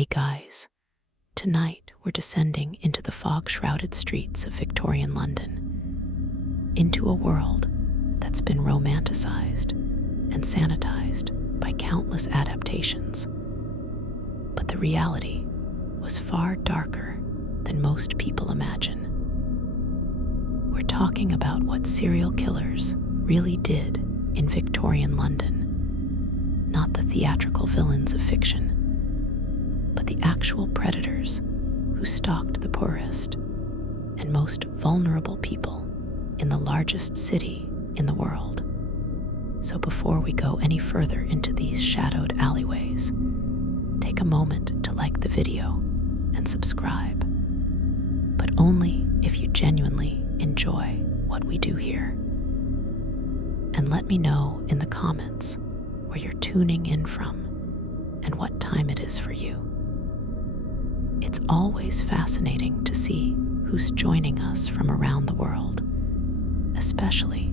Hey guys, tonight we're descending into the fog-shrouded streets of Victorian London, into a world that's been romanticized and sanitized by countless adaptations. But the reality was far darker than most people imagine. We're talking about what serial killers really did in Victorian London, not the theatrical villains of fiction, but the actual predators who stalked the poorest and most vulnerable people in the largest city in the world. So before we go any further into these shadowed alleyways, take a moment to like the video and subscribe, but only if you genuinely enjoy what we do here. And let me know in the comments where you're tuning in from and what time it is for you. It's always fascinating to see who's joining us from around the world, especially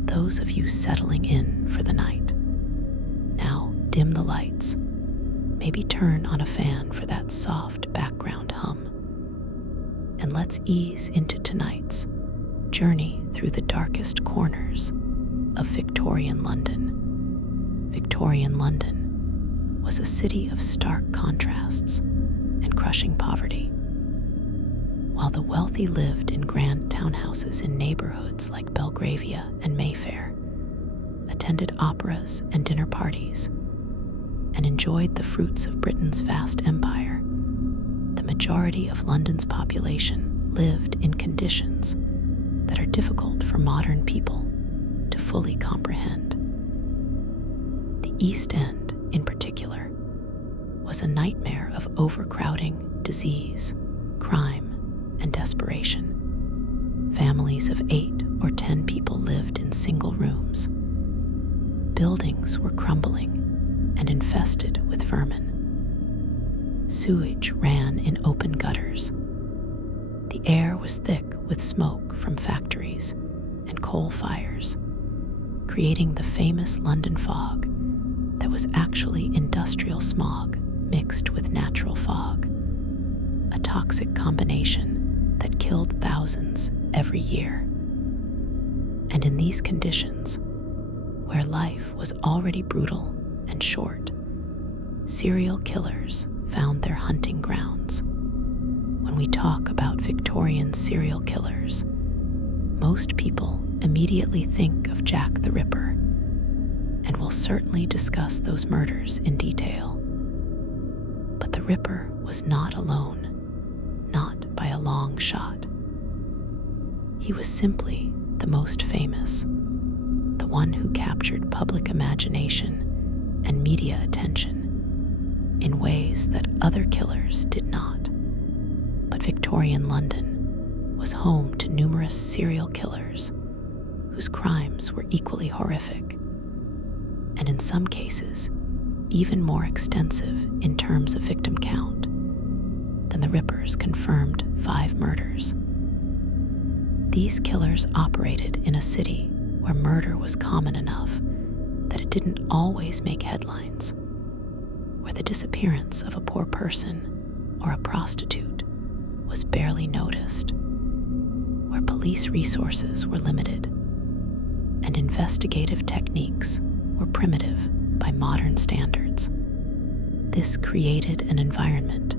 those of you settling in for the night. Now, dim the lights. Maybe turn on a fan for that soft background hum. And let's ease into tonight's journey through the darkest corners of Victorian London. Victorian London was a city of stark contrasts and crushing poverty. While the wealthy lived in grand townhouses in neighborhoods like Belgravia and Mayfair, attended operas and dinner parties, and enjoyed the fruits of Britain's vast empire, the majority of London's population lived in conditions that are difficult for modern people to fully comprehend. The East End, in particular, was a nightmare of overcrowding, disease, crime, and desperation. Families of 8 or 10 people lived in single rooms. Buildings were crumbling and infested with vermin. Sewage ran in open gutters. The air was thick with smoke from factories and coal fires, creating the famous London fog that was actually industrial smog mixed with natural fog, a toxic combination that killed thousands every year. And in these conditions, where life was already brutal and short, serial killers found their hunting grounds. When we talk about Victorian serial killers, most people immediately think of Jack the Ripper, and we'll certainly discuss those murders in detail. But the Ripper was not alone, not by a long shot. He was simply the most famous, the one who captured public imagination and media attention in ways that other killers did not. But Victorian London was home to numerous serial killers whose crimes were equally horrific, and in some cases, even more extensive in terms of victim count than the Ripper's confirmed 5 murders. These killers operated in a city where murder was common enough that it didn't always make headlines, where the disappearance of a poor person or a prostitute was barely noticed, where police resources were limited and investigative techniques were primitive by modern standards. This created an environment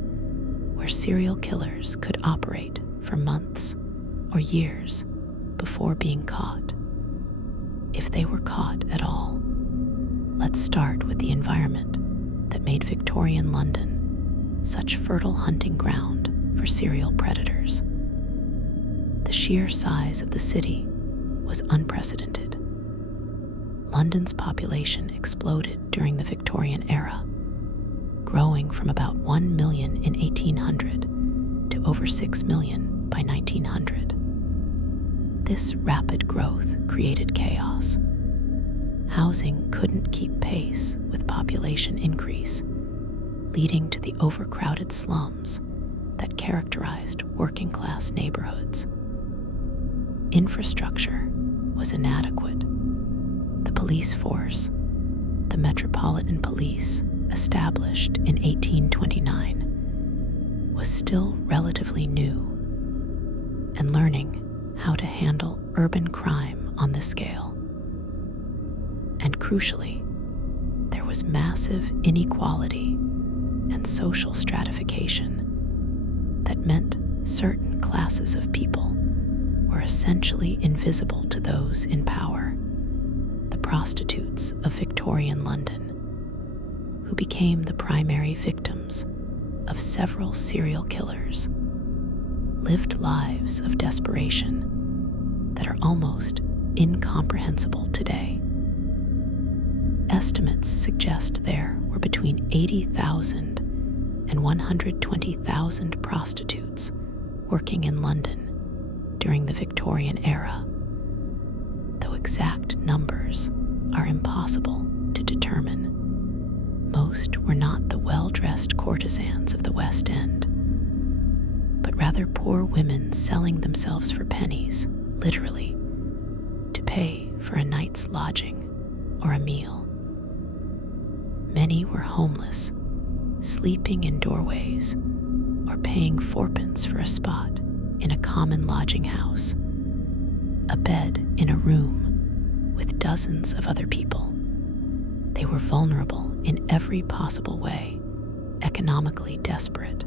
where serial killers could operate for months or years before being caught, if they were caught at all. Let's start with the environment that made Victorian London such fertile hunting ground for serial predators. The sheer size of the city was unprecedented. London's population exploded during the Victorian era, growing from about 1 million in 1800 to over 6 million by 1900. This rapid growth created chaos. Housing couldn't keep pace with population increase, leading to the overcrowded slums that characterized working-class neighborhoods. Infrastructure was inadequate. The police force, the Metropolitan Police, established in 1829, was still relatively new, and learning how to handle urban crime on this scale. And crucially, there was massive inequality and social stratification that meant certain classes of people were essentially invisible to those in power. The prostitutes of Victorian London, who became the primary victims of several serial killers, lived lives of desperation that are almost incomprehensible today. Estimates suggest there were between 80,000 and 120,000 prostitutes working in London during the Victorian era, though exact numbers are impossible to determine. Most were not the well-dressed courtesans of the West End, but rather poor women selling themselves for pennies, literally, to pay for a night's lodging or a meal. Many were homeless, sleeping in doorways, or paying fourpence for a spot in a common lodging house, a bed in a room with dozens of other people. They were vulnerable in every possible way, economically desperate,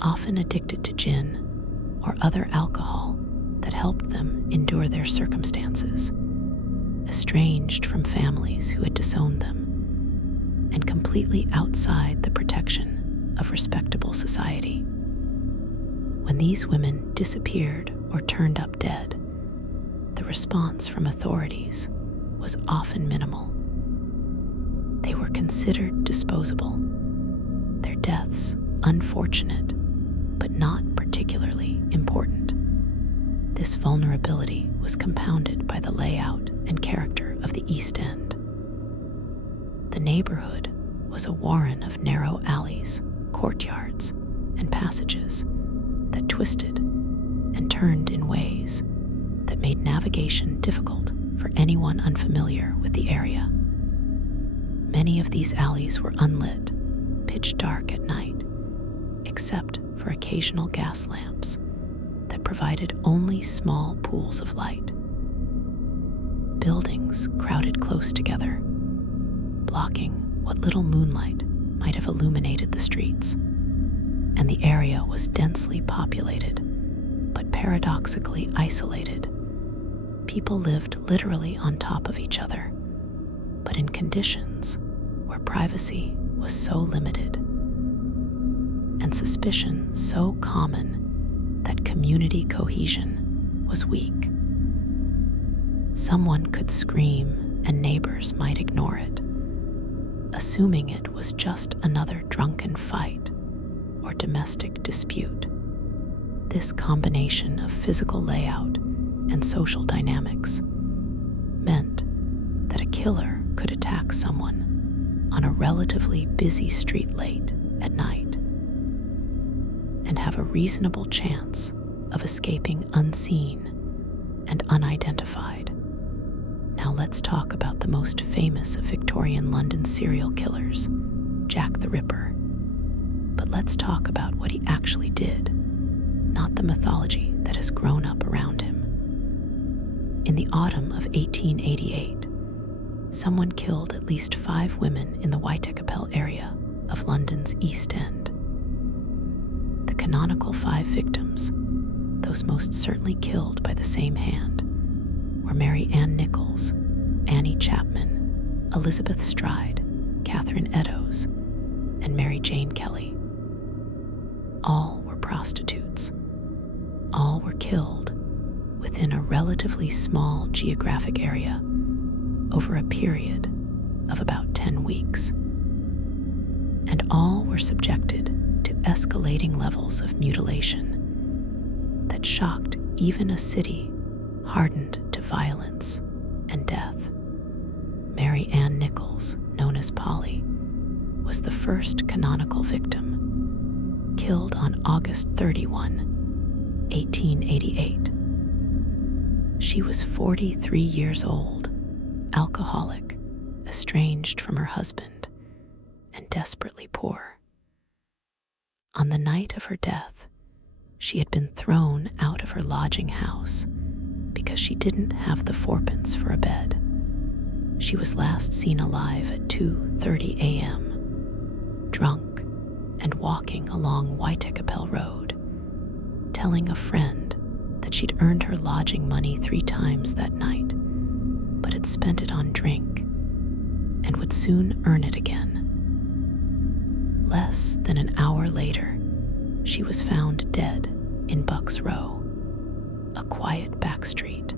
often addicted to gin or other alcohol that helped them endure their circumstances, estranged from families who had disowned them, and completely outside the protection of respectable society. When these women disappeared or turned up dead, the response from authorities was often minimal. They were considered disposable, their deaths unfortunate, but not particularly important. This vulnerability was compounded by the layout and character of the East End. The neighborhood was a warren of narrow alleys, courtyards, and passages that twisted and turned in ways that made navigation difficult for anyone unfamiliar with the area. Many of these alleys were unlit, pitch dark at night, except for occasional gas lamps that provided only small pools of light. Buildings crowded close together, blocking what little moonlight might have illuminated the streets, and the area was densely populated, but paradoxically isolated. People lived literally on top of each other, but in conditions where privacy was so limited, and suspicion so common that community cohesion was weak. Someone could scream and neighbors might ignore it, assuming it was just another drunken fight or domestic dispute. This combination of physical layout and social dynamics meant that a killer could attack someone on a relatively busy street late at night and have a reasonable chance of escaping unseen and unidentified. Now let's talk about the most famous of Victorian London serial killers, Jack the Ripper. But let's talk about what he actually did, not the mythology that has grown up around him. In the autumn of 1888, someone killed at least 5 women in the Whitechapel area of London's East End. The canonical 5 victims, those most certainly killed by the same hand, were Mary Ann Nichols, Annie Chapman, Elizabeth Stride, Catherine Eddowes, and Mary Jane Kelly. All were prostitutes. All were killed within a relatively small geographic area over a period of about 10 weeks. And all were subjected to escalating levels of mutilation that shocked even a city hardened to violence and death. Mary Ann Nichols, known as Polly, was the first canonical victim, killed on August 31, 1888. She was 43 years old, alcoholic, estranged from her husband, and desperately poor. On the night of her death, she had been thrown out of her lodging house because she didn't have the fourpence for a bed. She was last seen alive at 2:30 a.m., drunk and walking along Whitecapel Road, telling a friend that she'd earned her lodging money 3 times that night, but had spent it on drink and would soon earn it again. Less than an hour later, she was found dead in Bucks Row, a quiet back street.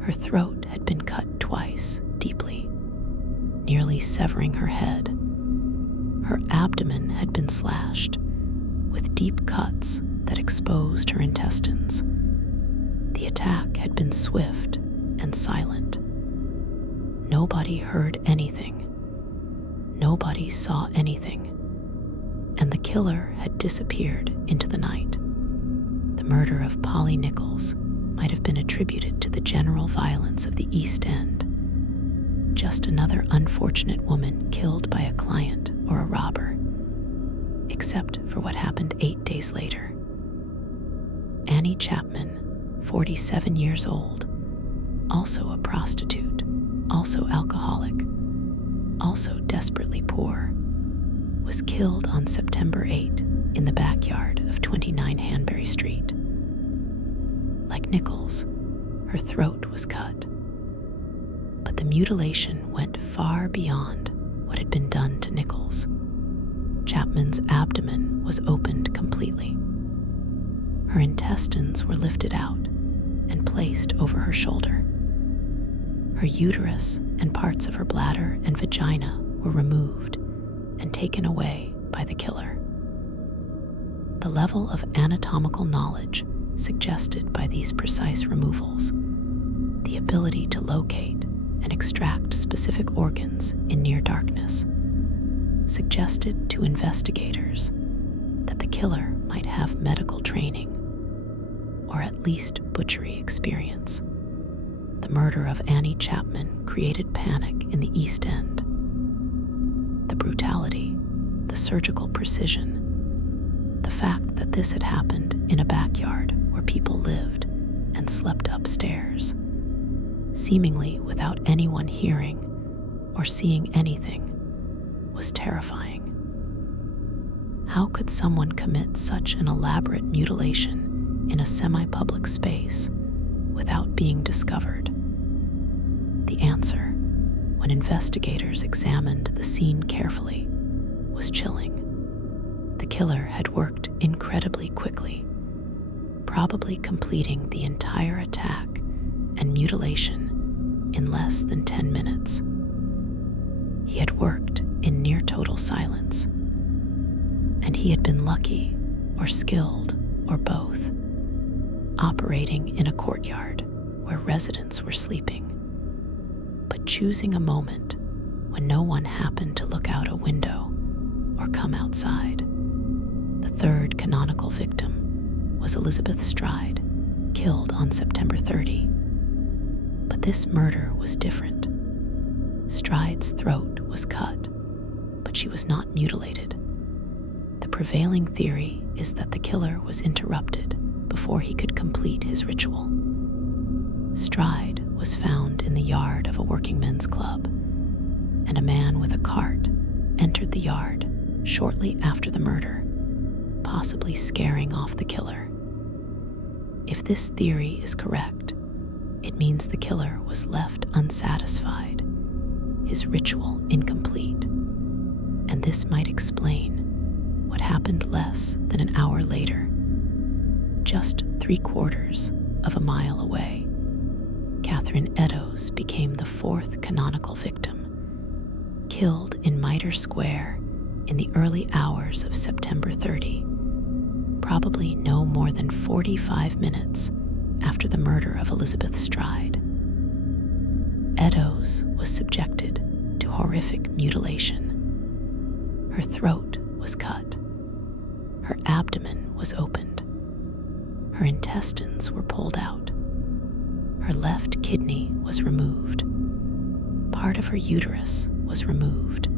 Her throat had been cut twice, deeply, nearly severing her head. Her abdomen had been slashed, with deep cuts that exposed her intestines. The attack had been swift and silent. Nobody heard anything. Nobody saw anything. And the killer had disappeared into the night. The murder of Polly Nichols might have been attributed to the general violence of the East End. Just another unfortunate woman killed by a client or a robber, except for what happened 8 days later. Annie Chapman, 47 years old, also a prostitute, also alcoholic, also desperately poor, was killed on September 8 in the backyard of 29 Hanbury Street. Like Nichols, her throat was cut, but the mutilation went far beyond what had been done to Nichols. Chapman's abdomen was opened completely. Her intestines were lifted out and placed over her shoulder. Her uterus and parts of her bladder and vagina were removed and taken away by the killer. The level of anatomical knowledge suggested by these precise removals, the ability to locate and extract specific organs in near darkness, suggested to investigators that the killer might have medical training or at least butchery experience. The murder of Annie Chapman created panic in the East End. The brutality, the surgical precision, the fact that this had happened in a backyard where people lived and slept upstairs, seemingly without anyone hearing or seeing anything, was terrifying. How could someone commit such an elaborate mutilation in a semi-public space without being discovered? The answer, when investigators examined the scene carefully, was chilling. The killer had worked incredibly quickly, probably completing the entire attack and mutilation in less than 10 minutes. He had worked in near total silence, and he had been lucky or skilled or both, operating in a courtyard where residents were sleeping, but choosing a moment when no one happened to look out a window or come outside. The third canonical victim was Elizabeth Stride, killed on September 30. But this murder was different. Stride's throat was cut, but she was not mutilated. The prevailing theory is that the killer was interrupted before he could complete his ritual. Stride was found in the yard of a workingmen's club, and a man with a cart entered the yard shortly after the murder, possibly scaring off the killer. If this theory is correct, it means the killer was left unsatisfied, his ritual incomplete, and this might explain what happened less than an hour later, just 3/4 of a mile away. Catherine Eddowes became the fourth canonical victim, killed in Mitre Square in the early hours of September 30, probably no more than 45 minutes after the murder of Elizabeth Stride. Eddowes was subjected to horrific mutilation. Her throat was cut. Her abdomen was opened. Her intestines were pulled out. Her left kidney was removed. Part of her uterus was removed.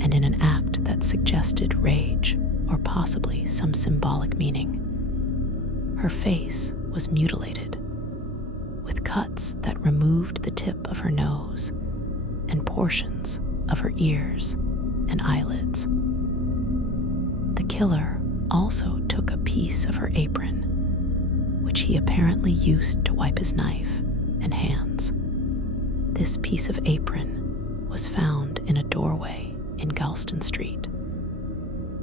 and in an act that suggested rage or possibly some symbolic meaning. Her face was mutilated, with cuts that removed the tip of her nose and portions of her ears and eyelids. The killer also took a piece of her apron, which he apparently used to wipe his knife and hands. This piece of apron was found in a doorway in Galston Street,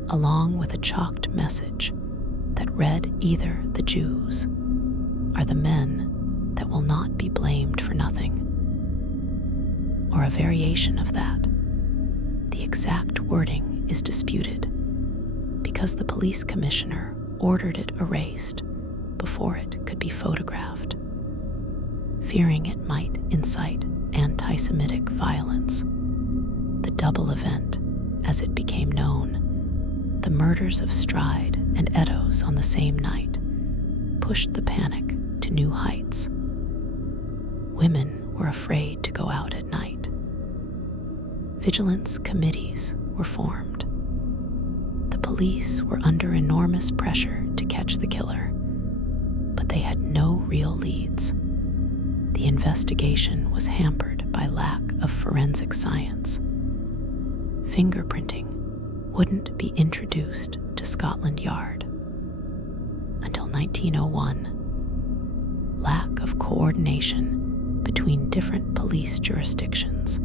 along with a chalked message that read either "The Jews are the men that will not be blamed for nothing," or a variation of that. The exact wording is disputed because the police commissioner ordered it erased before it could be photographed, fearing it might incite anti-Semitic violence. The double event, as it became known, the murders of Stride and Eddowes on the same night, pushed the panic to new heights. Women were afraid to go out at night. Vigilance committees were formed. The police were under enormous pressure to catch the killer, but they had no real leads. The investigation was hampered by lack of forensic science. Fingerprinting wouldn't be introduced to Scotland Yard until 1901. Lack of coordination between different police jurisdictions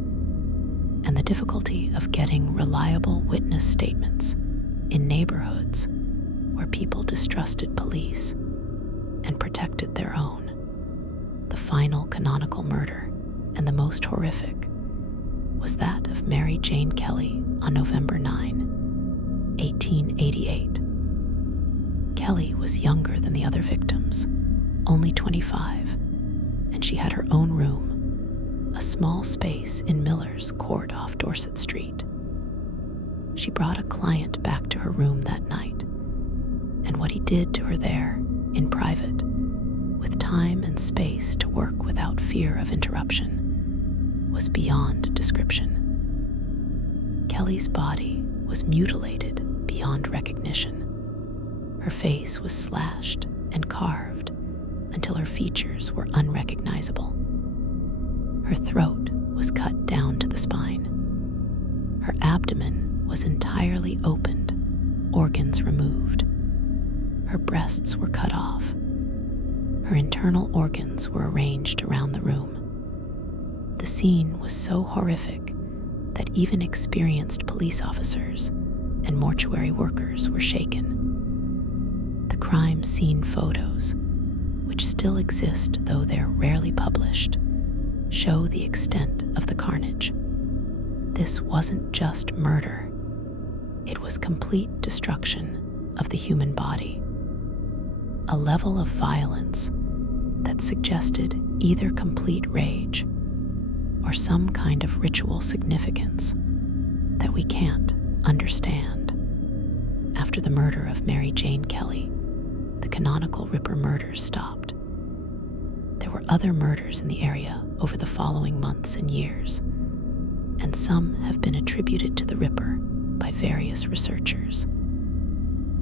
and the difficulty of getting reliable witness statements in neighborhoods where people distrusted police and protected their own. The final canonical murder, and the most horrific, was that of Mary Jane Kelly on November 9, 1888. Kelly was younger than the other victims, only 25, and she had her own room, a small space in Miller's Court off Dorset Street. She brought a client back to her room that night, and what he did to her there, in private, with time and space to work without fear of interruption, was beyond description. Kelly's body was mutilated beyond recognition. Her face was slashed and carved until her features were unrecognizable. Her throat was cut down to the spine. Her abdomen was entirely opened, organs removed. Her breasts were cut off. Her internal organs were arranged around the room. The scene was so horrific that even experienced police officers and mortuary workers were shaken. The crime scene photos, which still exist though they're rarely published, show the extent of the carnage. This wasn't just murder. It was complete destruction of the human body. A level of violence that suggested either complete rage or some kind of ritual significance that we can't understand. After the murder of Mary Jane Kelly, the canonical Ripper murders stopped. There were other murders in the area over the following months and years, and some have been attributed to the Ripper by various researchers.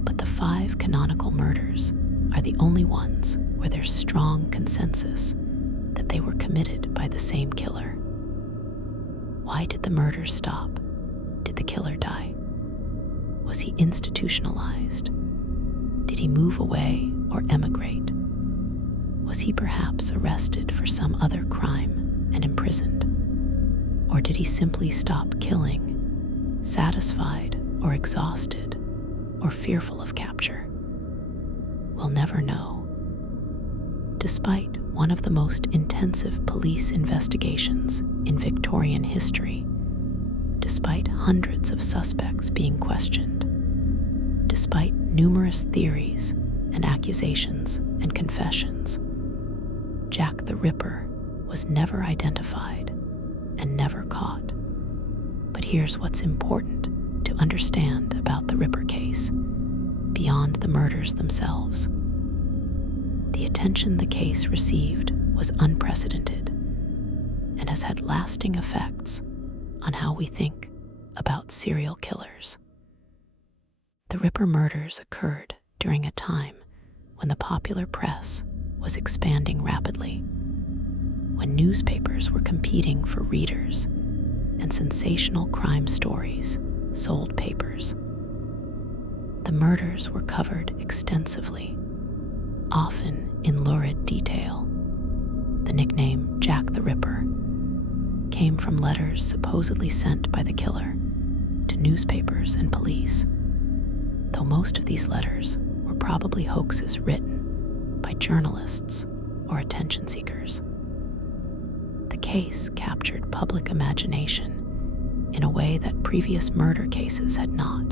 But the 5 canonical murders are the only ones where there's strong consensus that they were committed by the same killer. Why did the murders stop? Did the killer die? Was he institutionalized? Did he move away or emigrate? Was he perhaps arrested for some other crime and imprisoned? Or did he simply stop killing, satisfied or exhausted, or fearful of capture? We'll never know. Despite one of the most intensive police investigations in Victorian history, despite hundreds of suspects being questioned, despite numerous theories and accusations and confessions, Jack the Ripper was never identified and never caught. But here's what's important to understand about the Ripper case, beyond the murders themselves. The attention the case received was unprecedented and has had lasting effects on how we think about serial killers. The Ripper murders occurred during a time when the popular press was expanding rapidly, when newspapers were competing for readers and sensational crime stories sold papers. The murders were covered extensively, often in lurid detail. The nickname Jack the Ripper came from letters supposedly sent by the killer to newspapers and police, though most of these letters were probably hoaxes written by journalists or attention seekers. The case captured public imagination in a way that previous murder cases had not,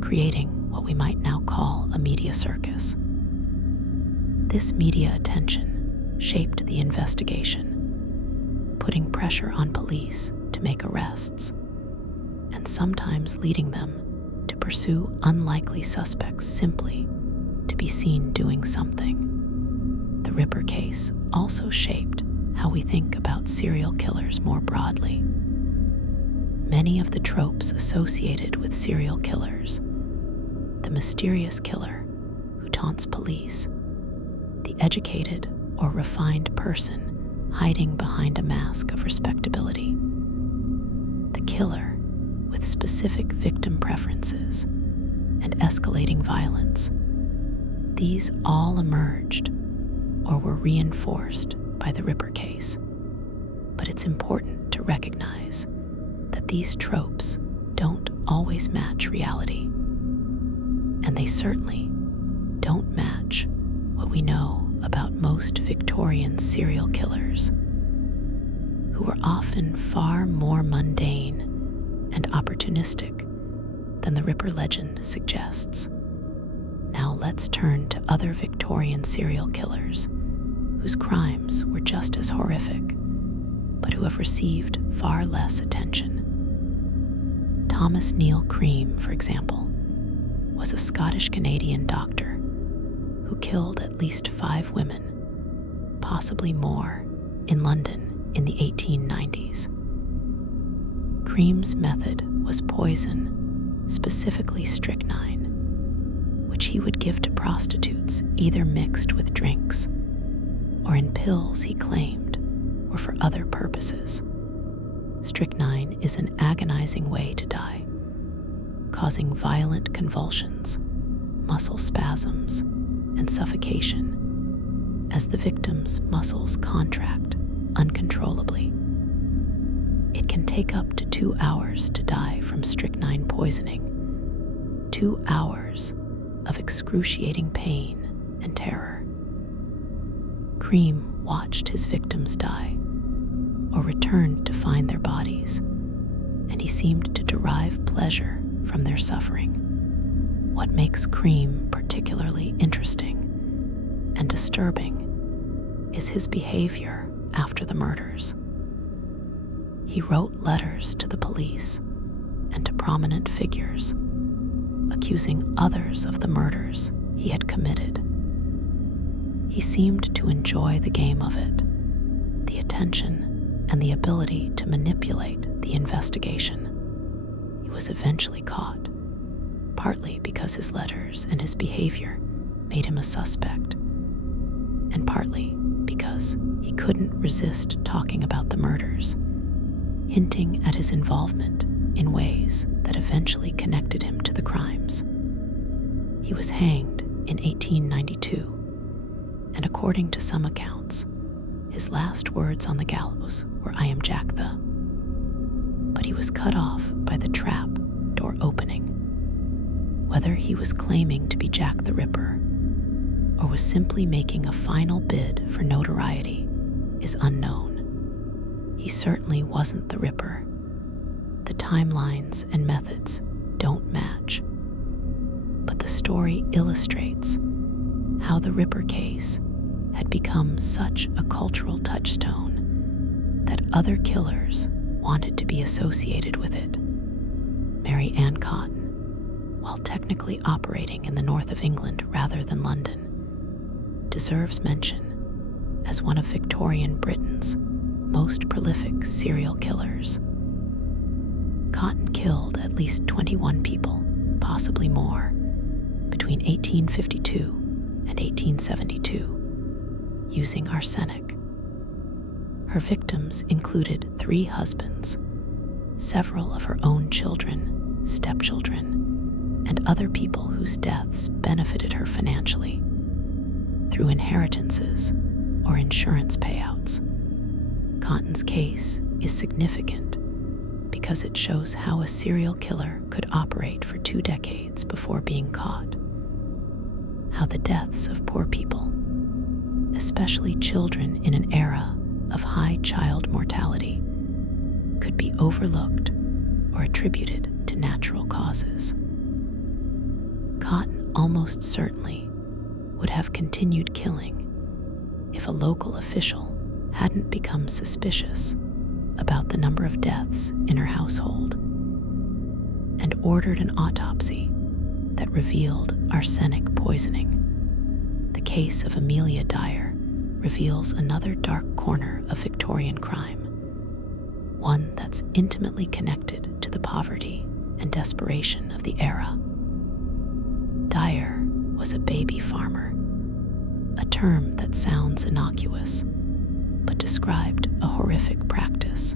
creating what we might now call a media circus. This media attention shaped the investigation, putting pressure on police to make arrests, and sometimes leading them to pursue unlikely suspects simply to be seen doing something. The Ripper case also shaped how we think about serial killers more broadly. Many of the tropes associated with serial killers, the mysterious killer who taunts police, the educated or refined person hiding behind a mask of respectability, the killer with specific victim preferences and escalating violence, these all emerged or were reinforced by the Ripper case. But it's important to recognize that these tropes don't always match reality, and they certainly don't match what we know about most Victorian serial killers, who were often far more mundane and opportunistic than the Ripper legend suggests. Now let's turn to other Victorian serial killers whose crimes were just as horrific, but who have received far less attention. Thomas Neil Cream, for example, was a Scottish-Canadian doctor who killed at least 5 women, possibly more, in London in the 1890s. Cream's method was poison, specifically strychnine, which he would give to prostitutes either mixed with drinks or in pills he claimed were for other purposes. Strychnine is an agonizing way to die, causing violent convulsions, muscle spasms, and suffocation as the victim's muscles contract uncontrollably. It can take up to 2 hours to die from strychnine poisoning, 2 hours of excruciating pain and terror. Cream watched his victims die or returned to find their bodies, and he seemed to derive pleasure from their suffering. What makes Cream particularly interesting and disturbing is his behavior after the murders. He wrote letters to the police and to prominent figures, accusing others of the murders he had committed. He seemed to enjoy the game of it, the attention and the ability to manipulate the investigation. He was eventually caught, partly because his letters and his behavior made him a suspect, and partly because he couldn't resist talking about the murders, hinting at his involvement in ways that eventually connected him to the crimes. He was hanged in 1892, and according to some accounts, his last words on the gallows were, "I am Jack the..." But he was cut off by the trap door opening. Whether he was claiming to be Jack the Ripper or was simply making a final bid for notoriety is unknown. He certainly wasn't the Ripper. The timelines and methods don't match. But the story illustrates how the Ripper case had become such a cultural touchstone that other killers wanted to be associated with it. Mary Ann Cotton, while technically operating in the north of England rather than London, deserves mention as one of Victorian Britain's most prolific serial killers. Cotton killed at least 21 people, possibly more, between 1852 and 1872, using arsenic. Her victims included 3 husbands, several of her own children, stepchildren, and other people whose deaths benefited her financially through inheritances or insurance payouts. Cotton's case is significant because it shows how a serial killer could operate for 2 decades before being caught, how the deaths of poor people, especially children in an era of high child mortality, could be overlooked or attributed to natural causes. Cotton almost certainly would have continued killing if a local official hadn't become suspicious about the number of deaths in her household and ordered an autopsy that revealed arsenic poisoning. The case of Amelia Dyer reveals another dark corner of Victorian crime, one that's intimately connected to the poverty and desperation of the era. Dyer was a baby farmer, a term that sounds innocuous, but described a horrific practice.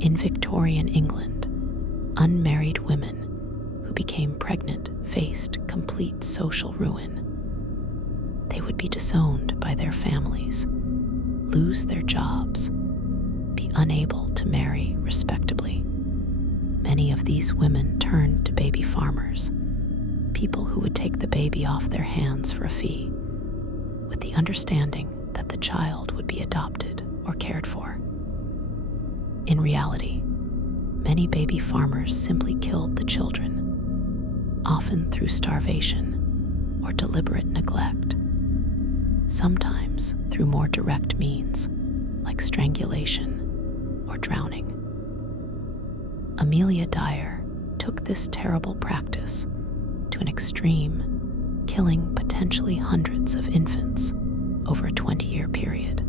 In Victorian England, unmarried women who became pregnant faced complete social ruin. They would be disowned by their families, lose their jobs, be unable to marry respectably. Many of these women turned to baby farmers, people who would take the baby off their hands for a fee, with the understanding that the child would be adopted or cared for. In reality, many baby farmers simply killed the children, often through starvation or deliberate neglect, sometimes through more direct means like strangulation or drowning. Amelia Dyer took this terrible practice to an extreme, killing potentially hundreds of infants over a 20-year period.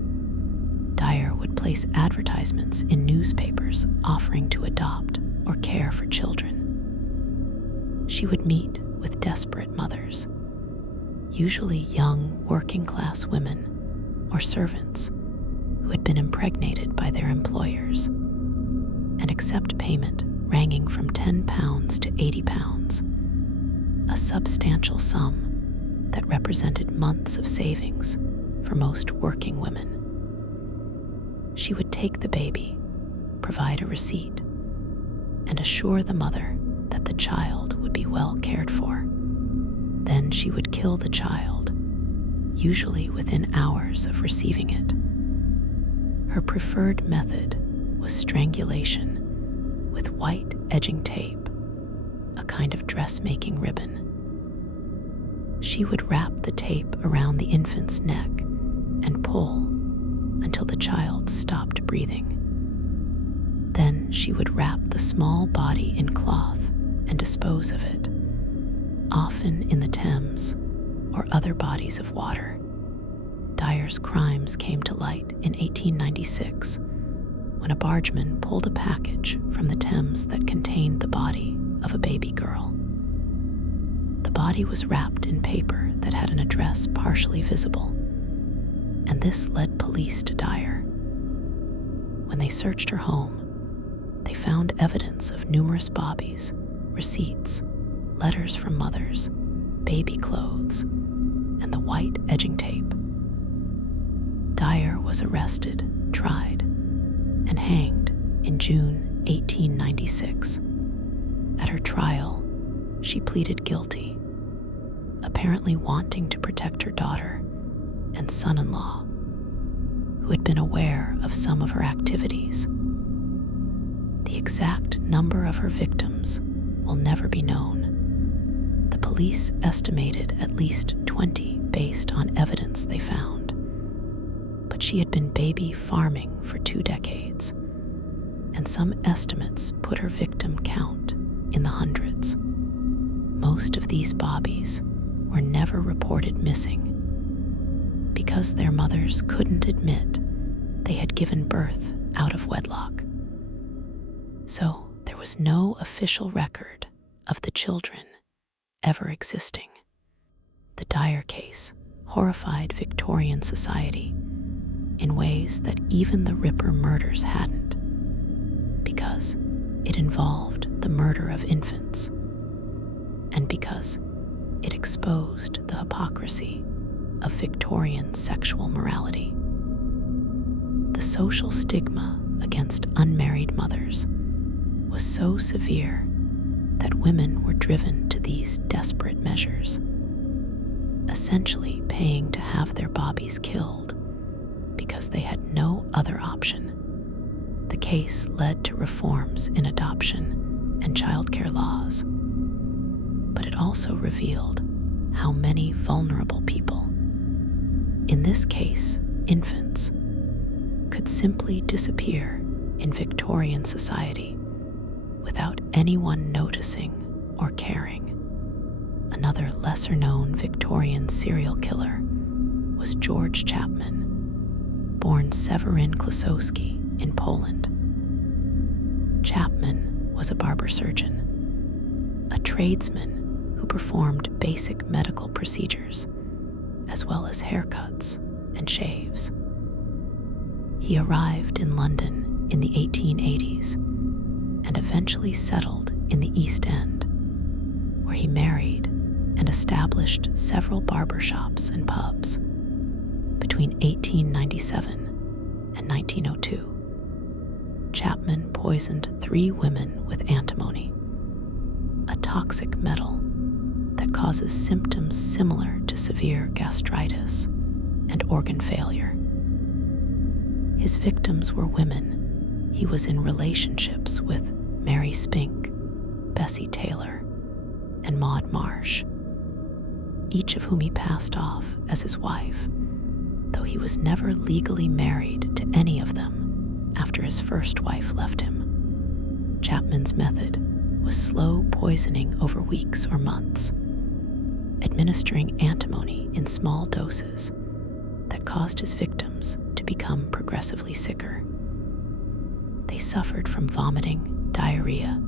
Dyer would place advertisements in newspapers offering to adopt or care for children. She would meet with desperate mothers, usually young working-class women or servants who had been impregnated by their employers, and accept payment ranging from £10 to £80, a substantial sum that represented months of savings for most working women. She would take the baby, provide a receipt, and assure the mother that the child would be well cared for. Then she would kill the child, usually within hours of receiving it. Her preferred method was strangulation with white edging tape, a kind of dressmaking ribbon. She would wrap the tape around the infant's neck and pull until the child stopped breathing. Then she would wrap the small body in cloth and dispose of it, often in the Thames or other bodies of water. Dyer's crimes came to light in 1896 when a bargeman pulled a package from the Thames that contained the body of a baby girl. The body was wrapped in paper that had an address partially visible, and this led police to Dyer. When they searched her home, they found evidence of numerous bobbies, receipts, letters from mothers, baby clothes, and the white edging tape. Dyer was arrested, tried, and hanged in June 1896. At her trial, she pleaded guilty, apparently wanting to protect her daughter and son-in-law, who had been aware of some of her activities. The exact number of her victims will never be known. The police estimated at least 20 based on evidence they found. But she had been baby farming for 2 decades, and some estimates put her victim count in the hundreds. Most of these bobbies were never reported missing because their mothers couldn't admit they had given birth out of wedlock. So there was no official record of the children ever existing. The Dyer case horrified Victorian society in ways that even the Ripper murders hadn't, because it involved the murder of infants, and because it exposed the hypocrisy of Victorian sexual morality. The social stigma against unmarried mothers was so severe that women were driven to these desperate measures, essentially paying to have their bobbies killed because they had no other option. The case led to reforms in adoption and childcare laws, but it also revealed how many vulnerable people, in this case infants, could simply disappear in Victorian society without anyone noticing or caring. Another lesser-known Victorian serial killer was George Chapman, born Severin Klosowski in Poland. Chapman was a barber surgeon, a tradesman who performed basic medical procedures, as well as haircuts and shaves. He arrived in London in the 1880s and eventually settled in the East End, where he married and established several barbershops and pubs. Between 1897 and 1902, Chapman poisoned 3 women with antimony, a toxic metal that causes symptoms similar to severe gastritis and organ failure. His victims were women he was in relationships with: Mary Spink, Bessie Taylor, and Maud Marsh, each of whom he passed off as his wife, though he was never legally married to any of them after his first wife left him. Chapman's method was slow poisoning over weeks or months, administering antimony in small doses that caused his victims to become progressively sicker. They suffered from vomiting, diarrhea,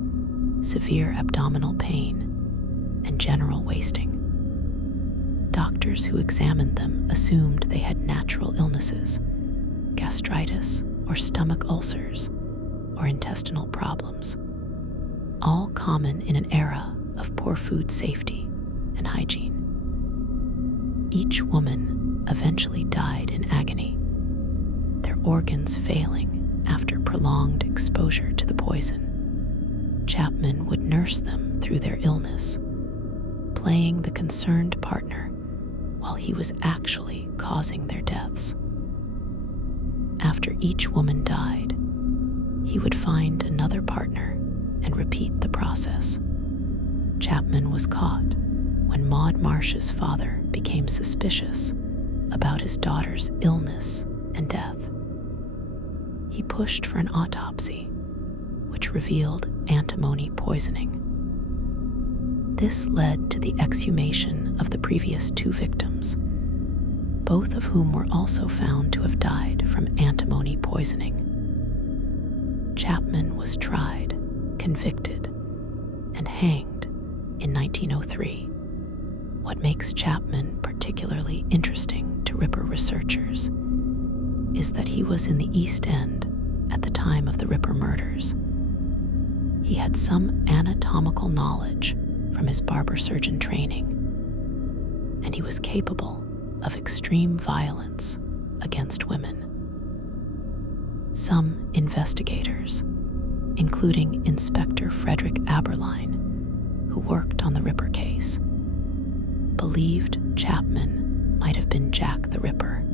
severe abdominal pain, and general wasting. Doctors who examined them assumed they had natural illnesses, gastritis or stomach ulcers, or intestinal problems, all common in an era of poor food safety and hygiene. Each woman eventually died in agony, their organs failing after prolonged exposure to the poison. Chapman would nurse them through their illness, playing the concerned partner while he was actually causing their deaths. After each woman died, he would find another partner and repeat the process. Chapman was caught when Maud Marsh's father became suspicious about his daughter's illness and death. He pushed for an autopsy, which revealed antimony poisoning. This led to the exhumation of the previous 2 victims, both of whom were also found to have died from antimony poisoning. Chapman was tried, convicted, and hanged in 1903. What makes Chapman particularly interesting to Ripper researchers is that he was in the East End at the time of the Ripper murders. He had some anatomical knowledge from his barber surgeon training, and he was capable of extreme violence against women. Some investigators, including Inspector Frederick Aberline, who worked on the Ripper case, believed Chapman might have been Jack the Ripper.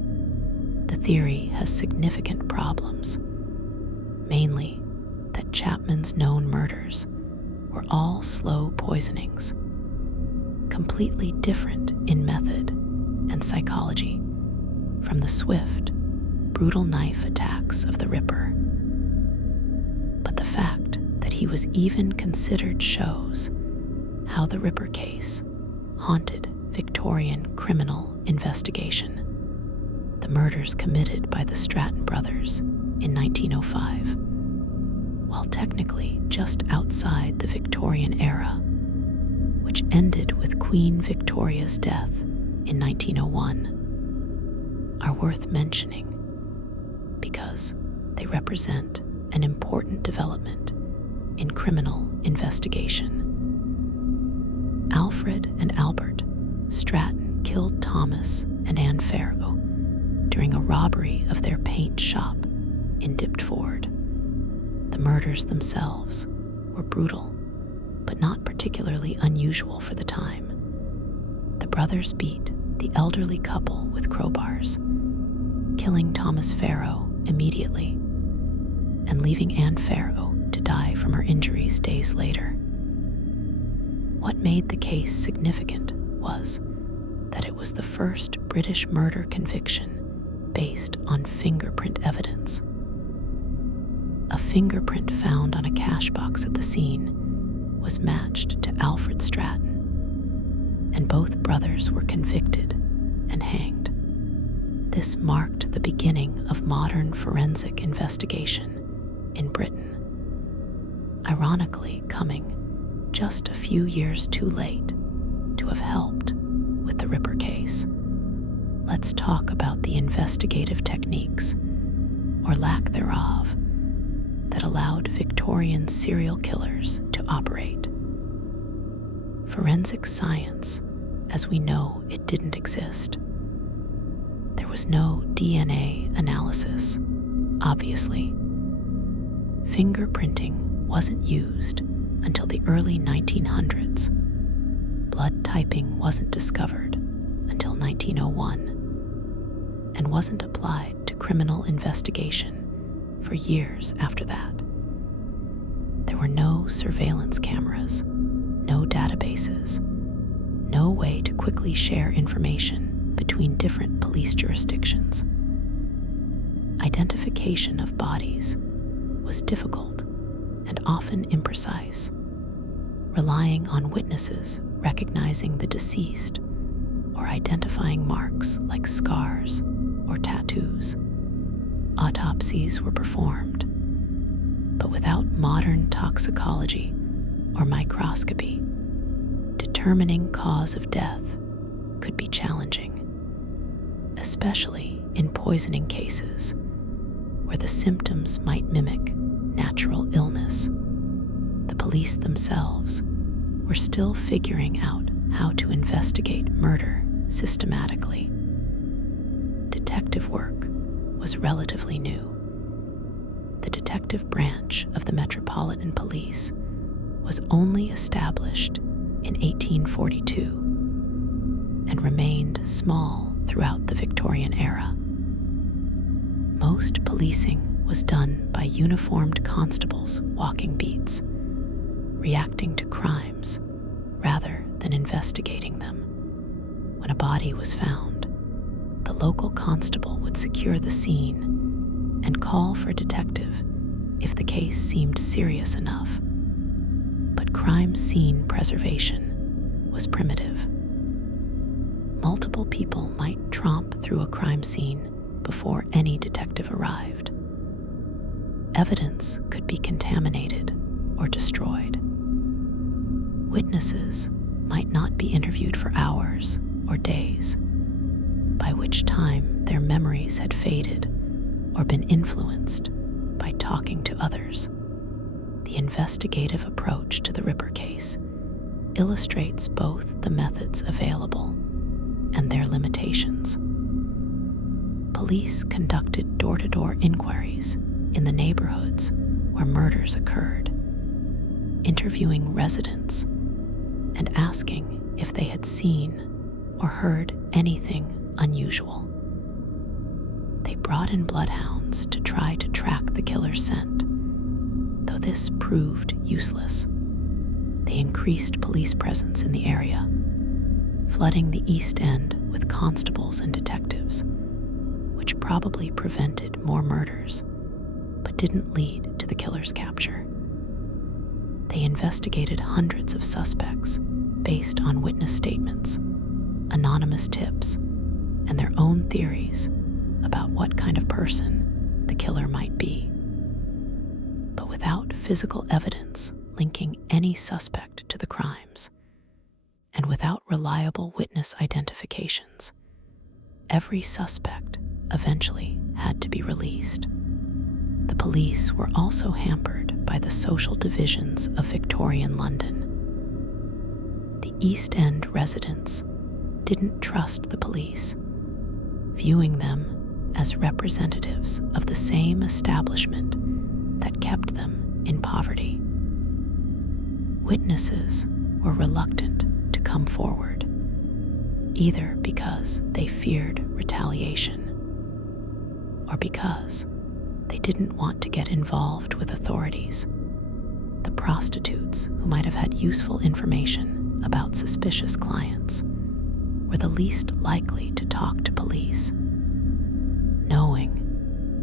The theory has significant problems, mainly that Chapman's known murders were all slow poisonings, completely different in method and psychology from the swift, brutal knife attacks of the Ripper. But the fact that he was even considered shows how the Ripper case haunted Victorian criminal investigation. The murders committed by the Stratton brothers in 1905 while technically just outside the Victorian era, which ended with Queen Victoria's death in 1901, are worth mentioning because they represent an important development in criminal investigation. Alfred and Albert Stratton killed Thomas and Anne Farrow during a robbery of their paint shop in Diptford. The murders themselves were brutal, but not particularly unusual for the time. The brothers beat the elderly couple with crowbars, killing Thomas Farrow immediately and leaving Anne Farrow to die from her injuries days later. What made the case significant was that it was the first British murder conviction based on fingerprint evidence. A fingerprint found on a cash box at the scene was matched to Alfred Stratton, and both brothers were convicted and hanged. This marked the beginning of modern forensic investigation in Britain, ironically coming just a few years too late to have helped with the Ripper case. Let's talk about the investigative techniques, or lack thereof, that allowed Victorian serial killers to operate. Forensic science, as we know it, didn't exist. There was no DNA analysis, obviously. Fingerprinting wasn't used until the early 1900s. Blood typing wasn't discovered until 1901 and wasn't applied to criminal investigation for years after that. There were no surveillance cameras, no databases, no way to quickly share information between different police jurisdictions. Identification of bodies was difficult and often imprecise, relying on witnesses recognizing the deceased or identifying marks like scars or tattoos. Autopsies were performed, but without modern toxicology or microscopy, determining cause of death could be challenging, especially in poisoning cases where the symptoms might mimic natural illness. The police themselves were still figuring out how to investigate murder systematically. Detective work was relatively new. The detective branch of the Metropolitan Police was only established in 1842 and remained small throughout the Victorian era. Most policing was done by uniformed constables walking beats, reacting to crimes rather than investigating them. When a body was found, the local constable would secure the scene and call for a detective if the case seemed serious enough. But crime scene preservation was primitive. Multiple people might tromp through a crime scene before any detective arrived. Evidence could be contaminated or destroyed. Witnesses might not be interviewed for hours or days, by which time their memories had faded or been influenced by talking to others. The investigative approach to the Ripper case illustrates both the methods available and their limitations. Police conducted door-to-door inquiries in the neighborhoods where murders occurred, interviewing residents and asking if they had seen or heard anything unusual. They brought in bloodhounds to try to track the killer's scent, though this proved useless. They increased police presence in the area, flooding the East End with constables and detectives, which probably prevented more murders, but didn't lead to the killer's capture. They investigated hundreds of suspects based on witness statements, anonymous tips, and their own theories about what kind of person the killer might be. But without physical evidence linking any suspect to the crimes, and without reliable witness identifications. Every suspect eventually had to be released. The police were also hampered by the social divisions of Victorian London. The East End residents didn't trust the police, viewing them as representatives of the same establishment that kept them in poverty. Witnesses were reluctant to come forward, either because they feared retaliation or because they didn't want to get involved with authorities. The prostitutes who might have had useful information about suspicious clients were the least likely to talk to police, knowing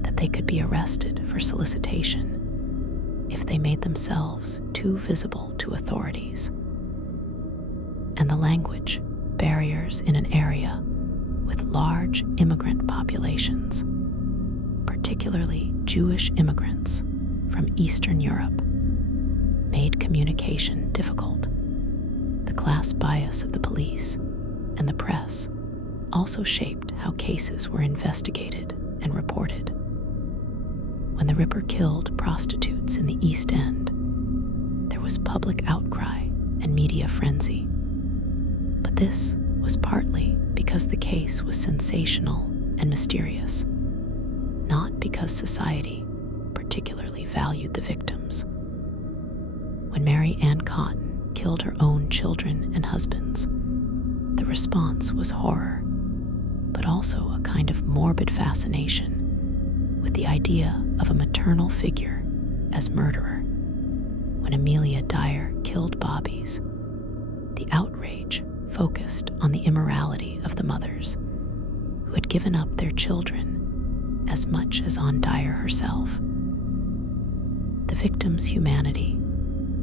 that they could be arrested for solicitation if they made themselves too visible to authorities. And the language barriers in an area with large immigrant populations, particularly Jewish immigrants from Eastern Europe, made communication difficult. The class bias of the police and the press also shaped how cases were investigated and reported. When the Ripper killed prostitutes in the East End, there was public outcry and media frenzy. But this was partly because the case was sensational and mysterious, not because society particularly valued the victims. When Mary Ann Cotton killed her own children and husbands, the response was horror, but also a kind of morbid fascination with the idea of a maternal figure as murderer. When Amelia Dyer killed Bobbies, the outrage focused on the immorality of the mothers, who had given up their children as much as on Dyer herself. The victims' humanity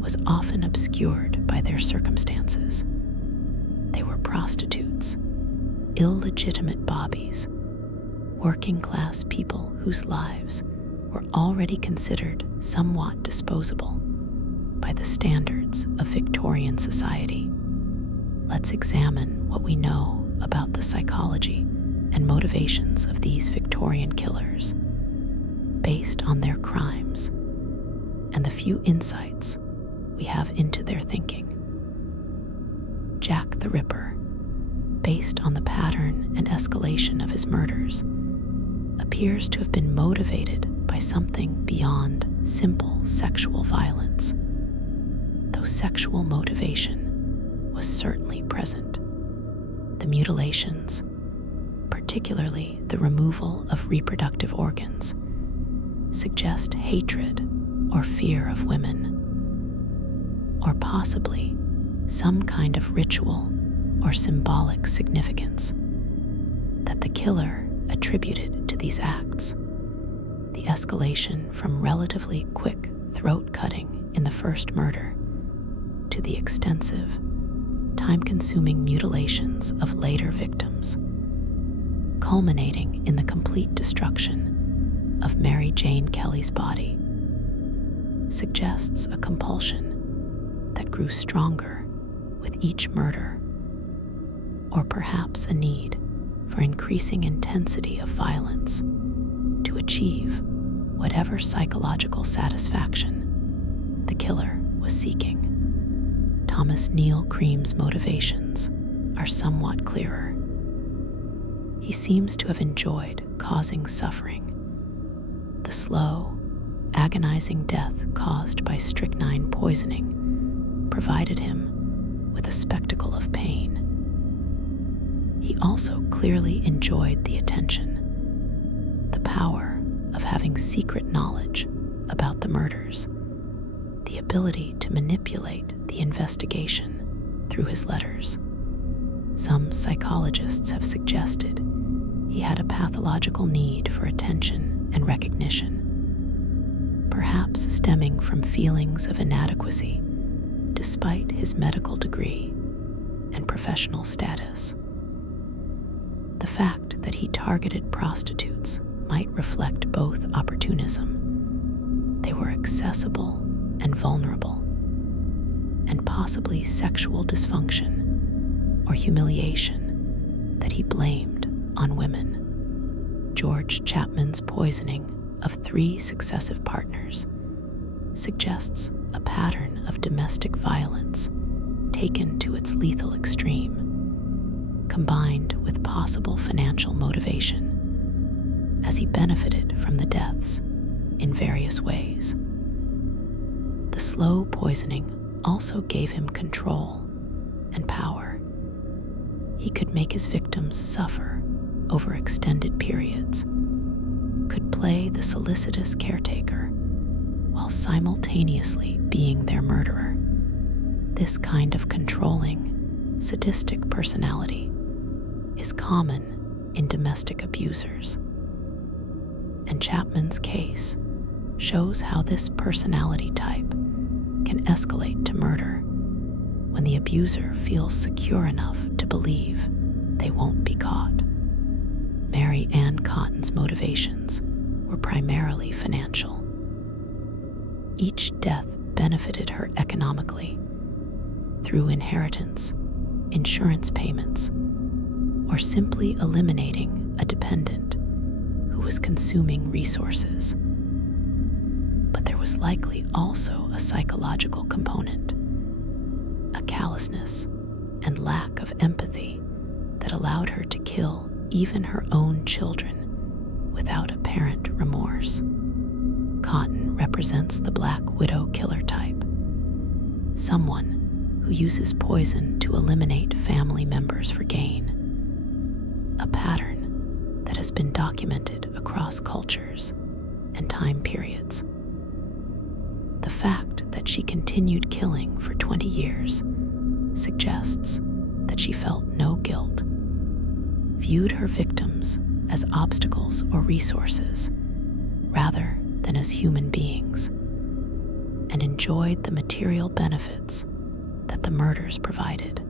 was often obscured by their circumstances. They were prostitutes, illegitimate bobbies, working-class people whose lives were already considered somewhat disposable by the standards of Victorian society. Let's examine what we know about the psychology and motivations of these Victorian killers, based on their crimes and the few insights we have into their thinking. Jack the Ripper, based on the pattern and escalation of his murders, appears to have been motivated by something beyond simple sexual violence, though sexual motivation was certainly present. The mutilations, particularly the removal of reproductive organs, suggest hatred or fear of women, or possibly some kind of ritual or symbolic significance that the killer attributed to these acts. The escalation from relatively quick throat cutting in the first murder to the extensive, time-consuming mutilations of later victims, culminating in the complete destruction of Mary Jane Kelly's body, suggests a compulsion that grew stronger with each murder, or perhaps a need for increasing intensity of violence to achieve whatever psychological satisfaction the killer was seeking. Thomas Neil Cream's motivations are somewhat clearer. He seems to have enjoyed causing suffering. The slow, agonizing death caused by strychnine poisoning provided him with a spectacle of pain. He also clearly enjoyed the attention, the power of having secret knowledge about the murders, the ability to manipulate the investigation through his letters. Some psychologists have suggested he had a pathological need for attention and recognition, perhaps stemming from feelings of inadequacy despite his medical degree and professional status. The fact that he targeted prostitutes might reflect both opportunism. they were accessible and vulnerable, and possibly sexual dysfunction or humiliation that he blamed on women. George Chapman's poisoning of 3 successive partners suggests a pattern of domestic violence taken to its lethal extreme, combined with possible financial motivation, as he benefited from the deaths in various ways. The slow poisoning also gave him control and power. He could make his victims suffer over extended periods, could play the solicitous caretaker while simultaneously being their murderer. This kind of controlling, sadistic personality is common in domestic abusers. And Chapman's case shows how this personality type can escalate to murder when the abuser feels secure enough to believe they won't be caught. Mary Ann Cotton's motivations were primarily financial. Each death benefited her economically through inheritance, insurance payments, or simply eliminating a dependent who was consuming resources. But there was likely also a psychological component, a callousness and lack of empathy that allowed her to kill even her own children without apparent remorse. Cotton represents the Black Widow killer type, someone who uses poison to eliminate family members for gain, a pattern that has been documented across cultures and time periods. The fact that she continued killing for 20 years suggests that she felt no guilt, viewed her victims as obstacles or resources rather than as human beings, and enjoyed the material benefits that the murders provided.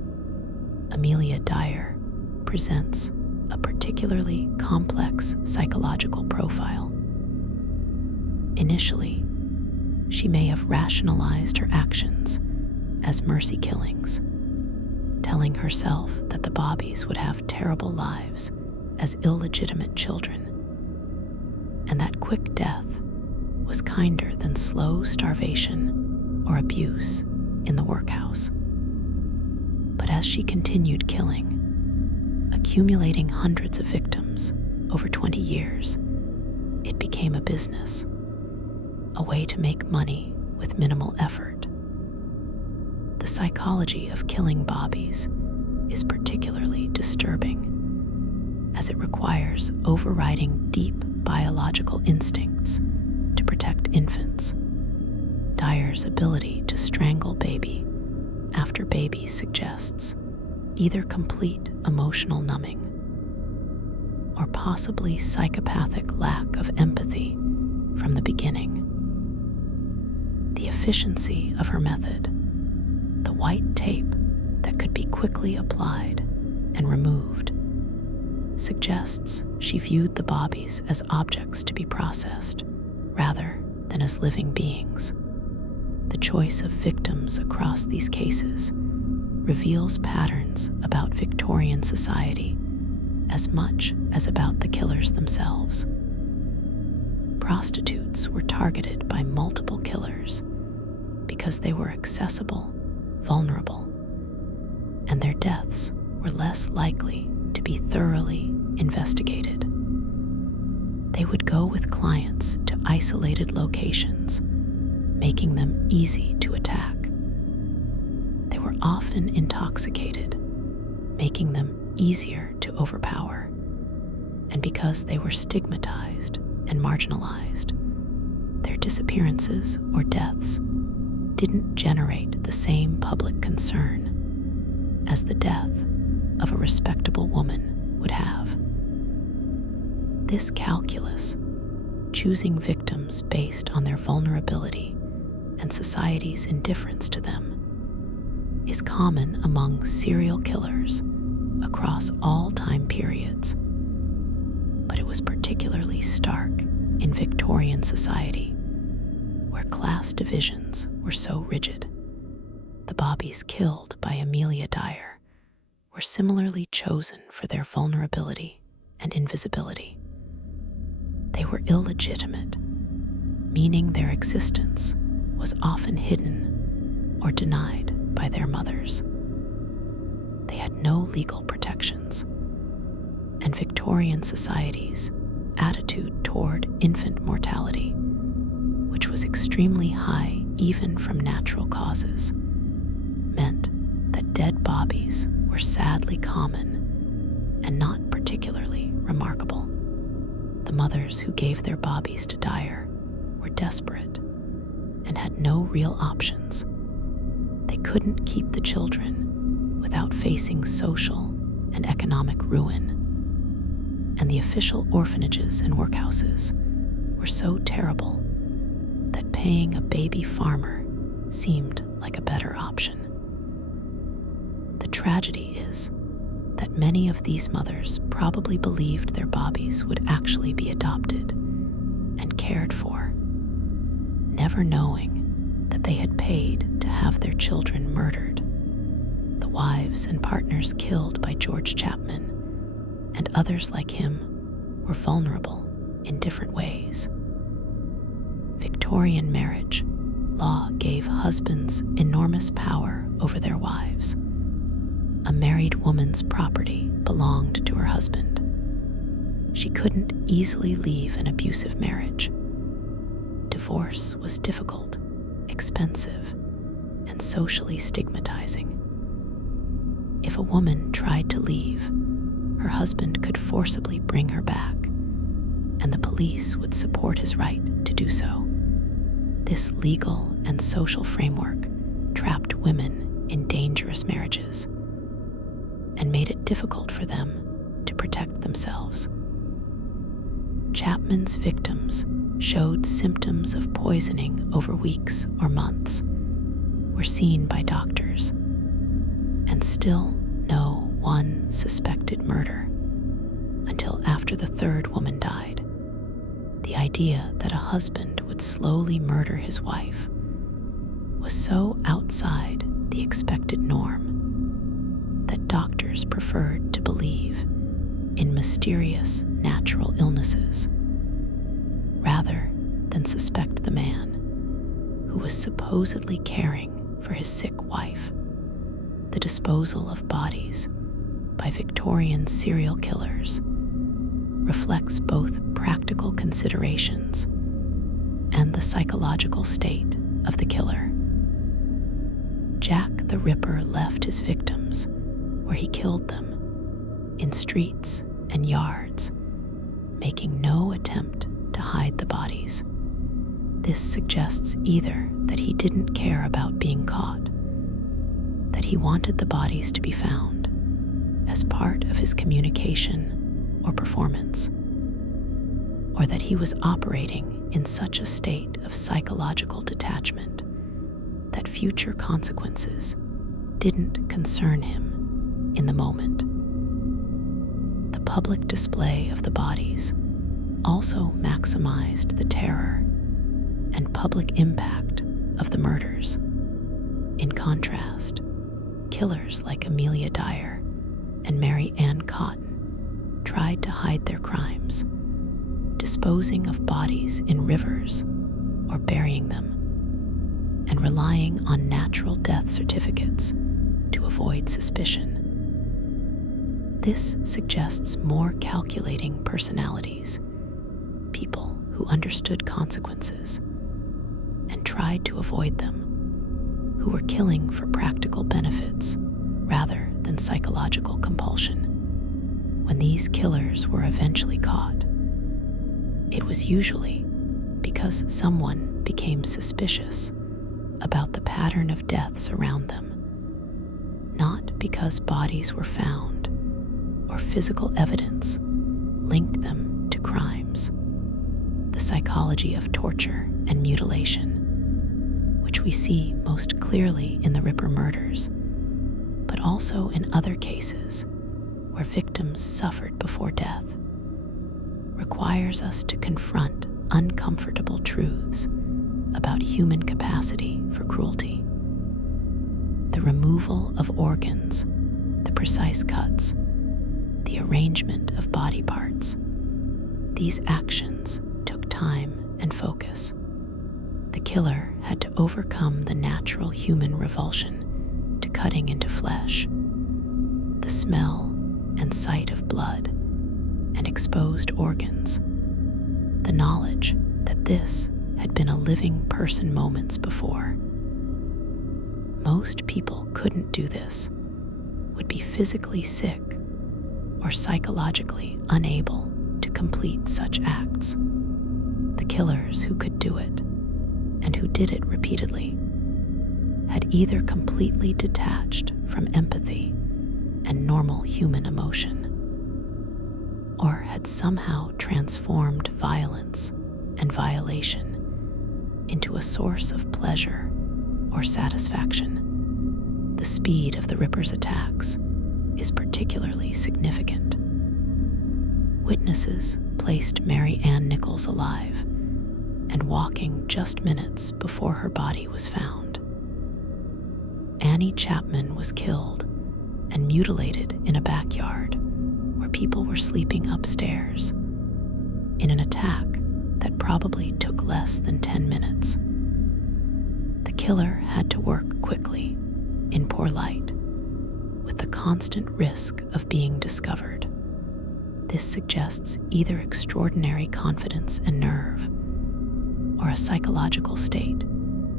Amelia Dyer presents a particularly complex psychological profile. Initially, she may have rationalized her actions as mercy killings, telling herself that the Bobbies would have terrible lives as illegitimate children, and that quick death was kinder than slow starvation or abuse in the workhouse. But as she continued killing, accumulating hundreds of victims over 20 years, it became a business, a way to make money with minimal effort. The psychology of killing Bobbies is particularly disturbing, as it requires overriding deep biological instincts to protect infants. Dyer's ability to strangle baby after baby suggests either complete emotional numbing or possibly psychopathic lack of empathy from the beginning. The efficiency of her method, the white tape that could be quickly applied and removed, suggests she viewed the Bobbies as objects to be processed rather than as living beings. The choice of victims across these cases reveals patterns about Victorian society as much as about the killers themselves. Prostitutes were targeted by multiple killers because they were accessible, vulnerable, and their deaths were less likely to be thoroughly investigated. They would go with clients to isolated locations, making them easy to attack. They were often intoxicated, making them easier to overpower. And because they were stigmatized and marginalized, their disappearances or deaths didn't generate the same public concern as the death of a respectable woman would have. This calculus, choosing victims based on their vulnerability and society's indifference to them, is common among serial killers across all time periods, but it was particularly stark in Victorian society, where class divisions were so rigid. The bobbies killed by Amelia Dyer were similarly chosen for their vulnerability and invisibility. They were illegitimate, meaning their existence was often hidden or denied by their mothers. They had no legal protections, and Victorian society's attitude toward infant mortality, which was extremely high even from natural causes, meant that dead bobbies were sadly common and not particularly remarkable. The mothers who gave their bobbies to Dyer were desperate and had no real options. They couldn't keep the children without facing social and economic ruin, and the official orphanages and workhouses were so terrible that paying a baby farmer seemed like a better option. The tragedy is that many of these mothers probably believed their bobbies would actually be adopted and cared for, never knowing that they had paid to have their children murdered. The wives and partners killed by George Chapman and others like him were vulnerable in different ways. Victorian marriage law gave husbands enormous power over their wives. A married woman's property belonged to her husband. She couldn't easily leave an abusive marriage. Divorce was difficult, expensive, and socially stigmatizing. If a woman tried to leave, her husband could forcibly bring her back, and the police would support his right to do so. This legal and social framework trapped women in dangerous marriages and made it difficult for them to protect themselves. Chapman's victims showed symptoms of poisoning over weeks or months, were seen by doctors, and still no one suspected murder until after the third woman died. The idea that a husband would slowly murder his wife was so outside the expected norm that doctors preferred to believe in mysterious natural illnesses rather than suspect the man who was supposedly caring for his sick wife. The disposal of bodies by Victorian serial killers reflects both practical considerations and the psychological state of the killer. Jack the Ripper left his victims where he killed them, in streets and yards, making no attempt to hide the bodies. This suggests either that he didn't care about being caught, that he wanted the bodies to be found as part of his communication or performance, or that he was operating in such a state of psychological detachment that future consequences didn't concern him in the moment. The public display of the bodies also maximized the terror and public impact of the murders. In contrast, killers like Amelia Dyer and Mary Ann Cotton tried to hide their crimes, disposing of bodies in rivers or burying them, and relying on natural death certificates to avoid suspicion. This suggests more calculating personalities, people who understood consequences and tried to avoid them, who were killing for practical benefits rather than psychological compulsion. When these killers were eventually caught, it was usually because someone became suspicious about the pattern of deaths around them, not because bodies were found or physical evidence linked them to crimes. The psychology of torture and mutilation, which we see most clearly in the Ripper murders, but also in other cases where victims suffered before death, requires us to confront uncomfortable truths about human capacity for cruelty. The removal of organs, the precise cuts, the arrangement of body parts. These actions took time and focus. The killer had to overcome the natural human revulsion to cutting into flesh, the smell and sight of blood and exposed organs, the knowledge that this had been a living person moments before. Most people couldn't do this, would be physically sick or psychologically unable to complete such acts. The killers who could do it, and who did it repeatedly, had either completely detached from empathy and normal human emotion, or had somehow transformed violence and violation into a source of pleasure or satisfaction. The speed of the Ripper's attacks is particularly significant. Witnesses placed Mary Ann Nichols alive and walking just minutes before her body was found. Annie Chapman was killed and mutilated in a backyard where people were sleeping upstairs in an attack that probably took less than 10 minutes. The killer had to work quickly, in poor light, with the constant risk of being discovered. This suggests either extraordinary confidence and nerve, or a psychological state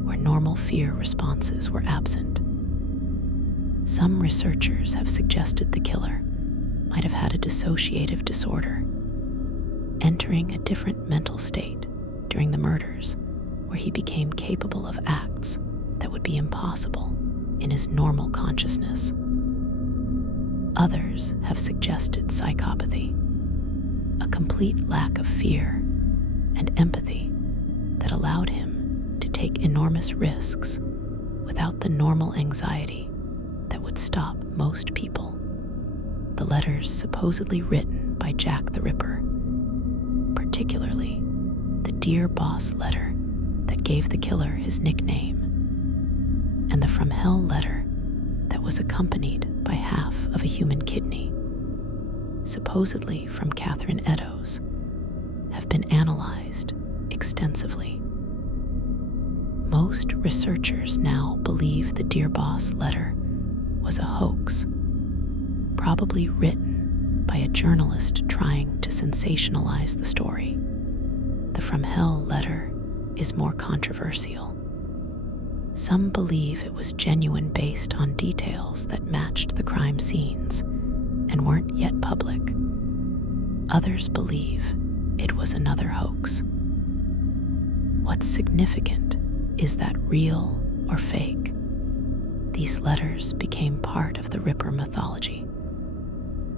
where normal fear responses were absent. Some researchers have suggested the killer might have had a dissociative disorder, entering a different mental state during the murders where he became capable of acts that would be impossible in his normal consciousness. Others have suggested psychopathy, a complete lack of fear and empathy that allowed him to take enormous risks without the normal anxiety that would stop most people. The letters supposedly written by Jack the Ripper, particularly the Dear Boss letter that gave the killer his nickname, and the From Hell letter that was accompanied by half of a human kidney, supposedly from Catherine Eddowes, have been analyzed extensively. Most researchers now believe the Dear Boss letter was a hoax, probably written by a journalist trying to sensationalize the story. The From Hell letter is more controversial. Some believe it was genuine based on details that matched the crime scenes and weren't yet public. Others believe it was another hoax. What's significant is that, real or fake, these letters became part of the Ripper mythology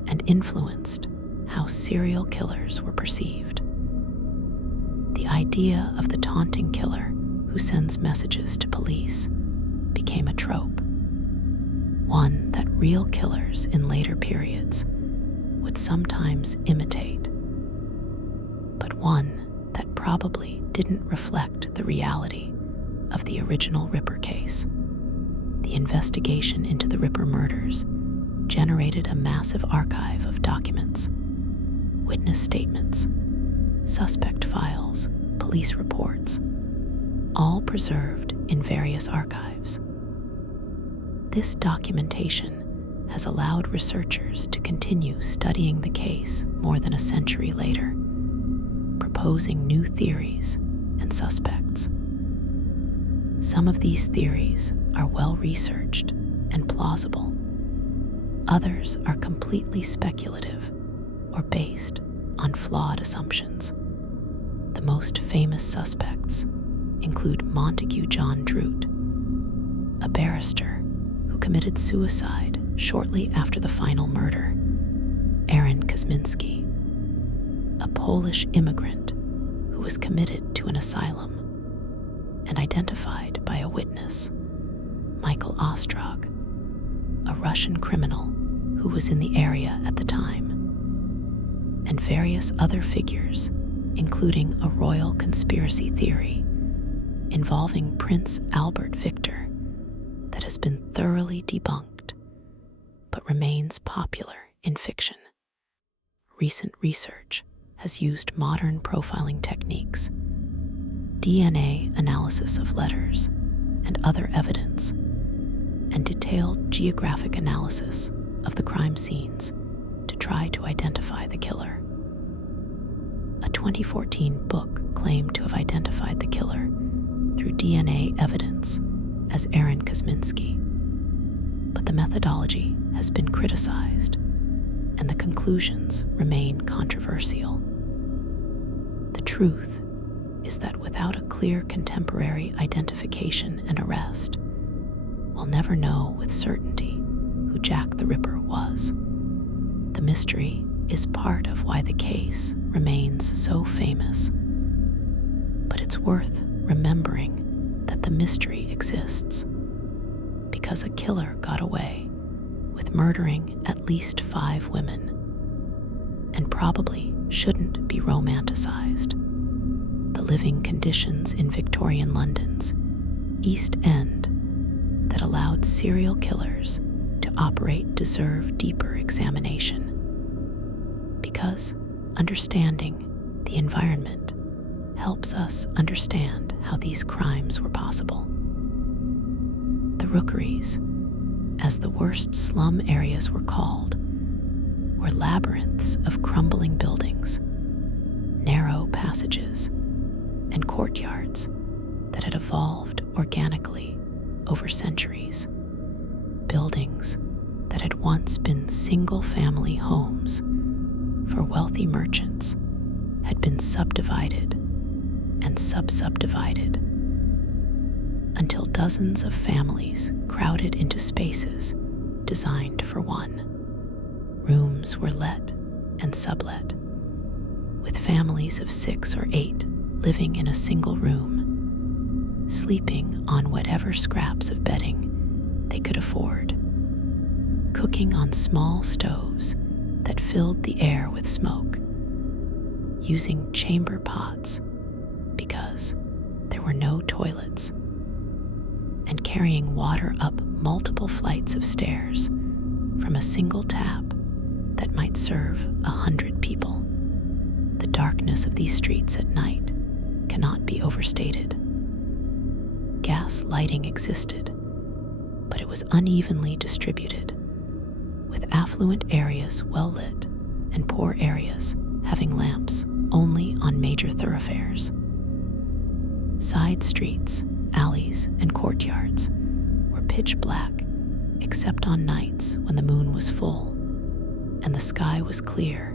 and influenced how serial killers were perceived. The idea of the taunting killer who sends messages to police became a trope, one that real killers in later periods would sometimes imitate, but one that probably didn't reflect the reality of the original Ripper case. The investigation into the Ripper murders generated a massive archive of documents, witness statements, suspect files, police reports, all preserved in various archives. This documentation has allowed researchers to continue studying the case more than a century later, proposing new theories and suspects. Some of these theories are well researched and plausible. Others are completely speculative or based on flawed assumptions. The most famous suspects include Montague John Druitt, a barrister who committed suicide shortly after the final murder, Aaron Kosminski, a Polish immigrant who was committed to an asylum and identified by a witness, Michael Ostrog, a Russian criminal who was in the area at the time, and various other figures, including a royal conspiracy theory involving Prince Albert Victor that has been thoroughly debunked but remains popular in fiction. Recent research has used modern profiling techniques, DNA analysis of letters and other evidence, and detailed geographic analysis of the crime scenes to try to identify the killer. A 2014 book claimed to have identified the killer through DNA evidence as Aaron Kosminski, but the methodology has been criticized and the conclusions remain controversial. The truth is that without a clear contemporary identification and arrest, we'll never know with certainty who Jack the Ripper was. The mystery is part of why the case remains so famous. But it's worth remembering that the mystery exists because a killer got away with murdering at least 5 women and probably shouldn't be romanticized. The living conditions in Victorian London's East End that allowed serial killers to operate deserve deeper examination, because understanding the environment helps us understand how these crimes were possible. The Rookeries, as the worst slum areas were called, were labyrinths of crumbling buildings, narrow passages, and courtyards that had evolved organically over centuries. Buildings that had once been single-family homes for wealthy merchants had been subdivided and subdivided until dozens of families crowded into spaces designed for one. Rooms were let and sublet, with families of 6 or 8 living in a single room, sleeping on whatever scraps of bedding they could afford, cooking on small stoves that filled the air with smoke, using chamber pots because there were no toilets, and carrying water up multiple flights of stairs from a single tap that might serve 100 people. The darkness of these streets at night cannot be overstated. Gas lighting existed, but it was unevenly distributed, with affluent areas well lit and poor areas having lamps only on major thoroughfares. Side streets, alleys, and courtyards were pitch black except on nights when the moon was full and the sky was clear,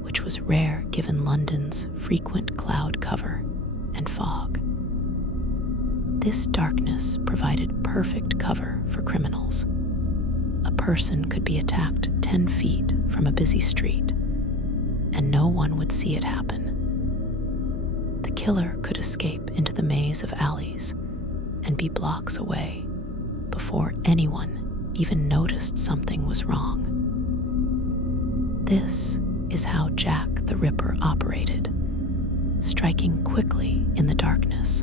which was rare given London's frequent cloud cover and fog. This darkness provided perfect cover for criminals. A person could be attacked 10 feet from a busy street, and no one would see it happen. The killer could escape into the maze of alleys and be blocks away before anyone even noticed something was wrong. This is how Jack the Ripper operated, striking quickly in the darkness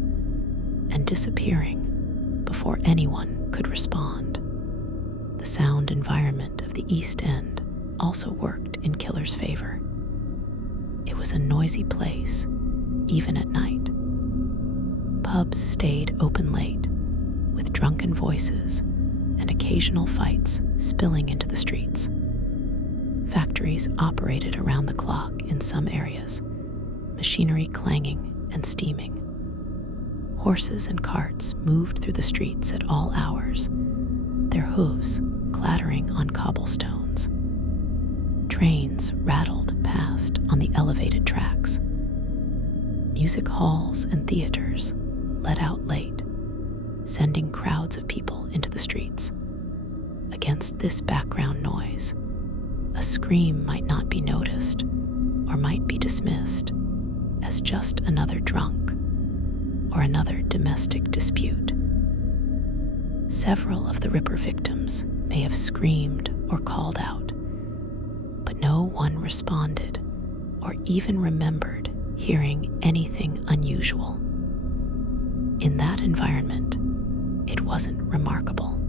and disappearing before anyone could respond. The sound environment of the East End also worked in killer's favor. It was a noisy place, even at night. Pubs stayed open late, with drunken voices and occasional fights spilling into the streets. Factories operated around the clock in some areas, machinery clanging and steaming. Horses and carts moved through the streets at all hours, their hooves clattering on cobblestones. Trains rattled past on the elevated tracks. Music halls and theaters let out late, sending crowds of people into the streets. Against this background noise, a scream might not be noticed or might be dismissed as just another drunk or another domestic dispute. Several of the Ripper victims may have screamed or called out, but no one responded or even remembered hearing anything unusual. In that environment, it wasn't remarkable.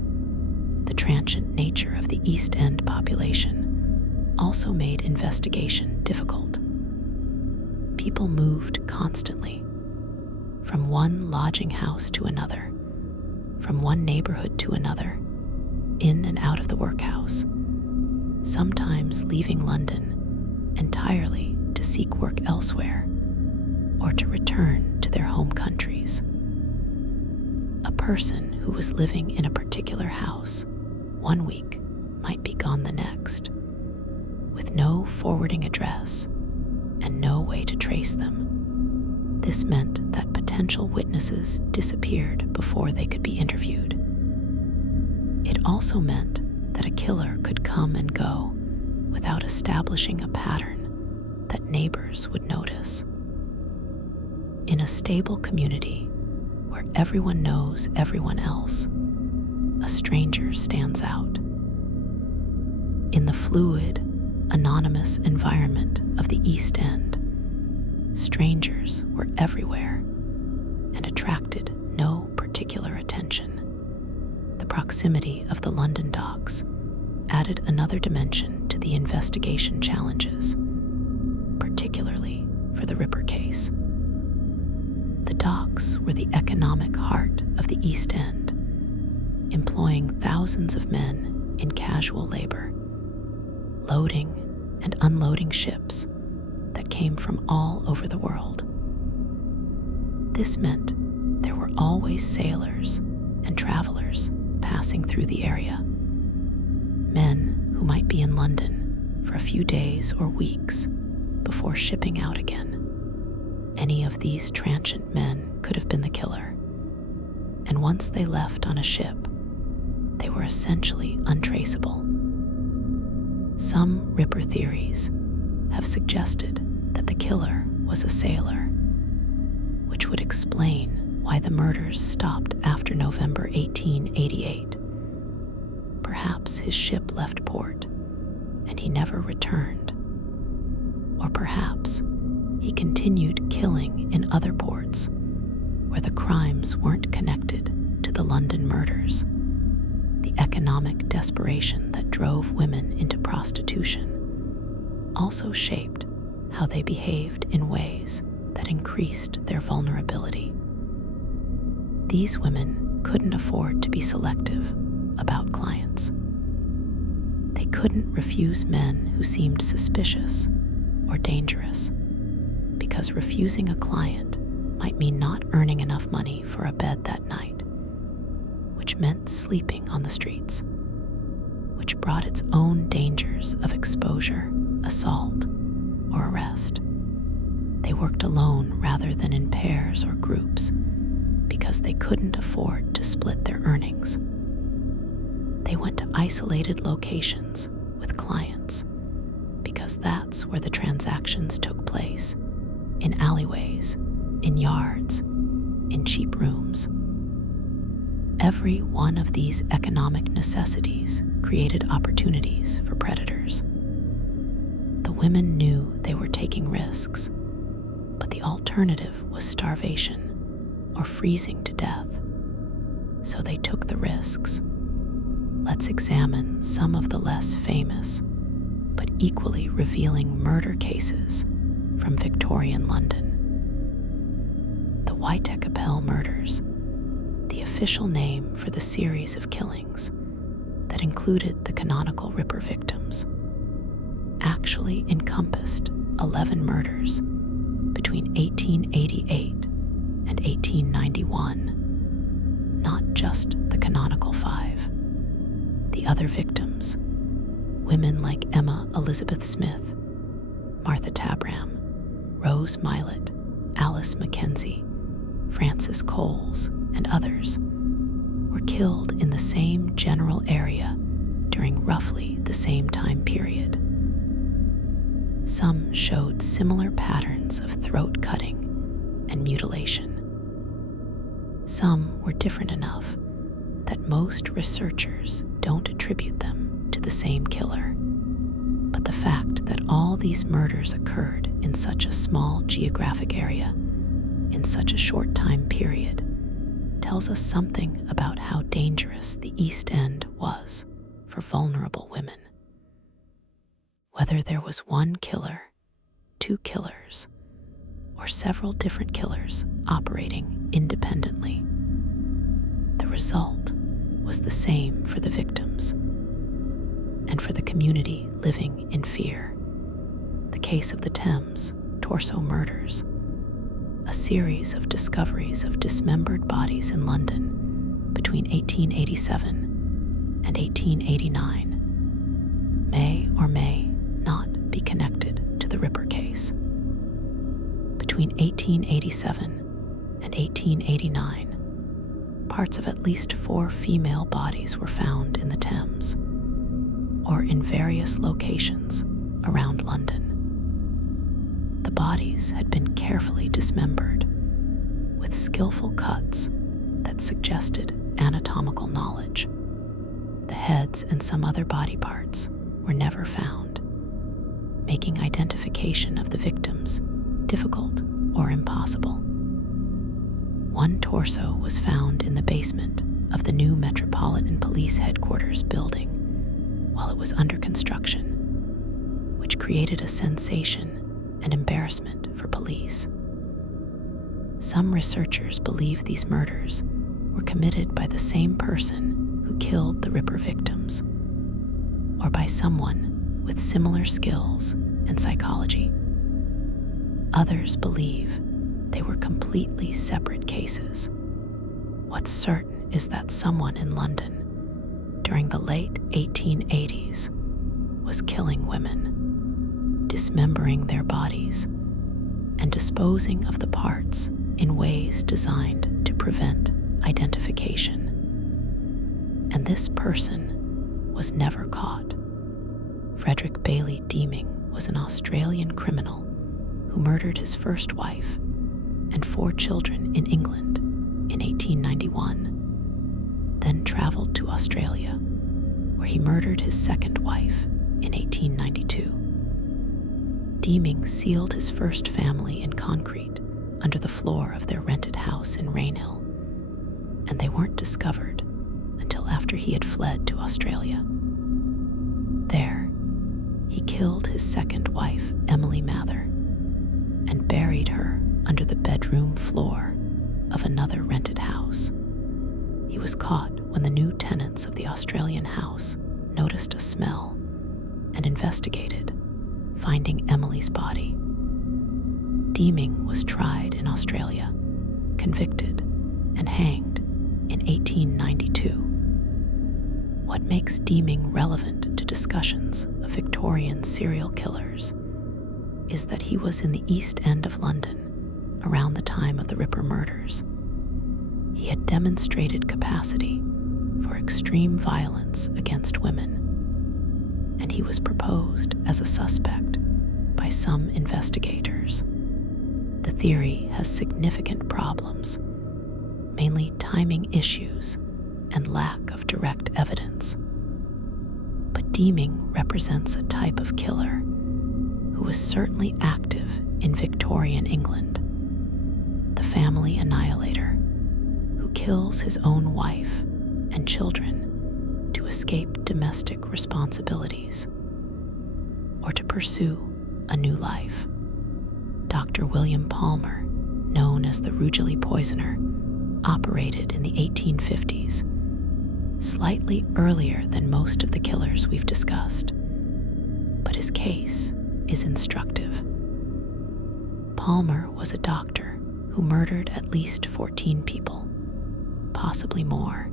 The transient nature of the East End population also made investigation difficult. People moved constantly, from one lodging house to another, from one neighborhood to another, in and out of the workhouse, sometimes leaving London entirely to seek work elsewhere or to return to their home countries. A person who was living in a particular house one week might be gone the next, with no forwarding address and no way to trace them. This meant that potential witnesses disappeared before they could be interviewed. It also meant that a killer could come and go without establishing a pattern that neighbors would notice. In a stable community where everyone knows everyone else, a stranger stands out. In the fluid, anonymous environment of the East End, strangers were everywhere and attracted no particular attention. The proximity of the London docks added another dimension to the investigation challenges, particularly for the Ripper case. The docks were the economic heart of the East End, employing thousands of men in casual labor, loading and unloading ships that came from all over the world. This meant there were always sailors and travelers passing through the area, men who might be in London for a few days or weeks before shipping out again. Any of these transient men could have been the killer, and once they left on a ship, they were essentially untraceable. Some Ripper theories have suggested that the killer was a sailor, which would explain why the murders stopped after November 1888. Perhaps his ship left port and he never returned. Or perhaps he continued killing in other ports where the crimes weren't connected to the London murders. The economic desperation that drove women into prostitution also shaped how they behaved in ways that increased their vulnerability. These women couldn't afford to be selective about clients. They couldn't refuse men who seemed suspicious or dangerous, because refusing a client might mean not earning enough money for a bed that night, which meant sleeping on the streets, which brought its own dangers of exposure, assault, or arrest. They worked alone rather than in pairs or groups because they couldn't afford to split their earnings. They went to isolated locations with clients because that's where the transactions took place, in alleyways, in yards, in cheap rooms. Every one of these economic necessities created opportunities for predators. The women knew they were taking risks, but the alternative was starvation or freezing to death. So they took the risks. Let's examine some of the less famous, but equally revealing murder cases from Victorian London. The Whitechapel murders, the official name for the series of killings that included the canonical Ripper victims, actually encompassed 11 murders between 1888 and 1891, not just the canonical 5. The other victims, women like Emma Elizabeth Smith, Martha Tabram, Rose Milett, Alice Mackenzie, Frances Coles, and others, were killed in the same general area during roughly the same time period. Some showed similar patterns of throat cutting and mutilation. Some were different enough that most researchers don't attribute them to the same killer. But the fact that all these murders occurred in such a small geographic area, in such a short time period, tells us something about how dangerous the East End was for vulnerable women. Whether there was one killer, two killers, or several different killers operating independently, the result was the same for the victims and for the community living in fear. The case of the Thames torso murders, a series of discoveries of dismembered bodies in London between 1887 and 1889, may or may not be connected to the Ripper case. Between 1887 and 1889, parts of at least 4 female bodies were found in the Thames, or in various locations around London. The bodies had been carefully dismembered, with skillful cuts that suggested anatomical knowledge. The heads and some other body parts were never found, making identification of the victims difficult or impossible. One torso was found in the basement of the new Metropolitan Police Headquarters building while it was under construction, which created a sensation and embarrassment for police. Some researchers believe these murders were committed by the same person who killed the Ripper victims, or by someone with similar skills and psychology. Others believe they were completely separate cases. What's certain is that someone in London during the late 1880s was killing women, dismembering their bodies, and disposing of the parts in ways designed to prevent identification. And this person was never caught. Frederick Bailey Deeming was an Australian criminal who murdered his first wife and 4 children in England in 1891, then traveled to Australia, where he murdered his second wife in 1892. Deeming sealed his first family in concrete under the floor of their rented house in Rainhill, and they weren't discovered until after he had fled to Australia. There, he killed his second wife, Emily Mather, and buried her under the bedroom floor of another rented house. He was caught when the new tenants of the Australian house noticed a smell and investigated, finding Emily's body. Deeming was tried in Australia, convicted, and hanged in 1892. What makes Deeming relevant to discussions of Victorian serial killers is that he was in the East End of London around the time of the Ripper murders. He had demonstrated capacity for extreme violence against women, and he was proposed as a suspect by some investigators. The theory has significant problems, mainly timing issues and lack of direct evidence. But Deeming represents a type of killer who was certainly active in Victorian England, the family annihilator who kills his own wife and children to escape domestic responsibilities or to pursue a new life. Dr. William Palmer, known as the Rugeley poisoner, operated in the 1850s, slightly earlier than most of the killers we've discussed, but his case is instructive. Palmer was a doctor who murdered at least 14 people, possibly more,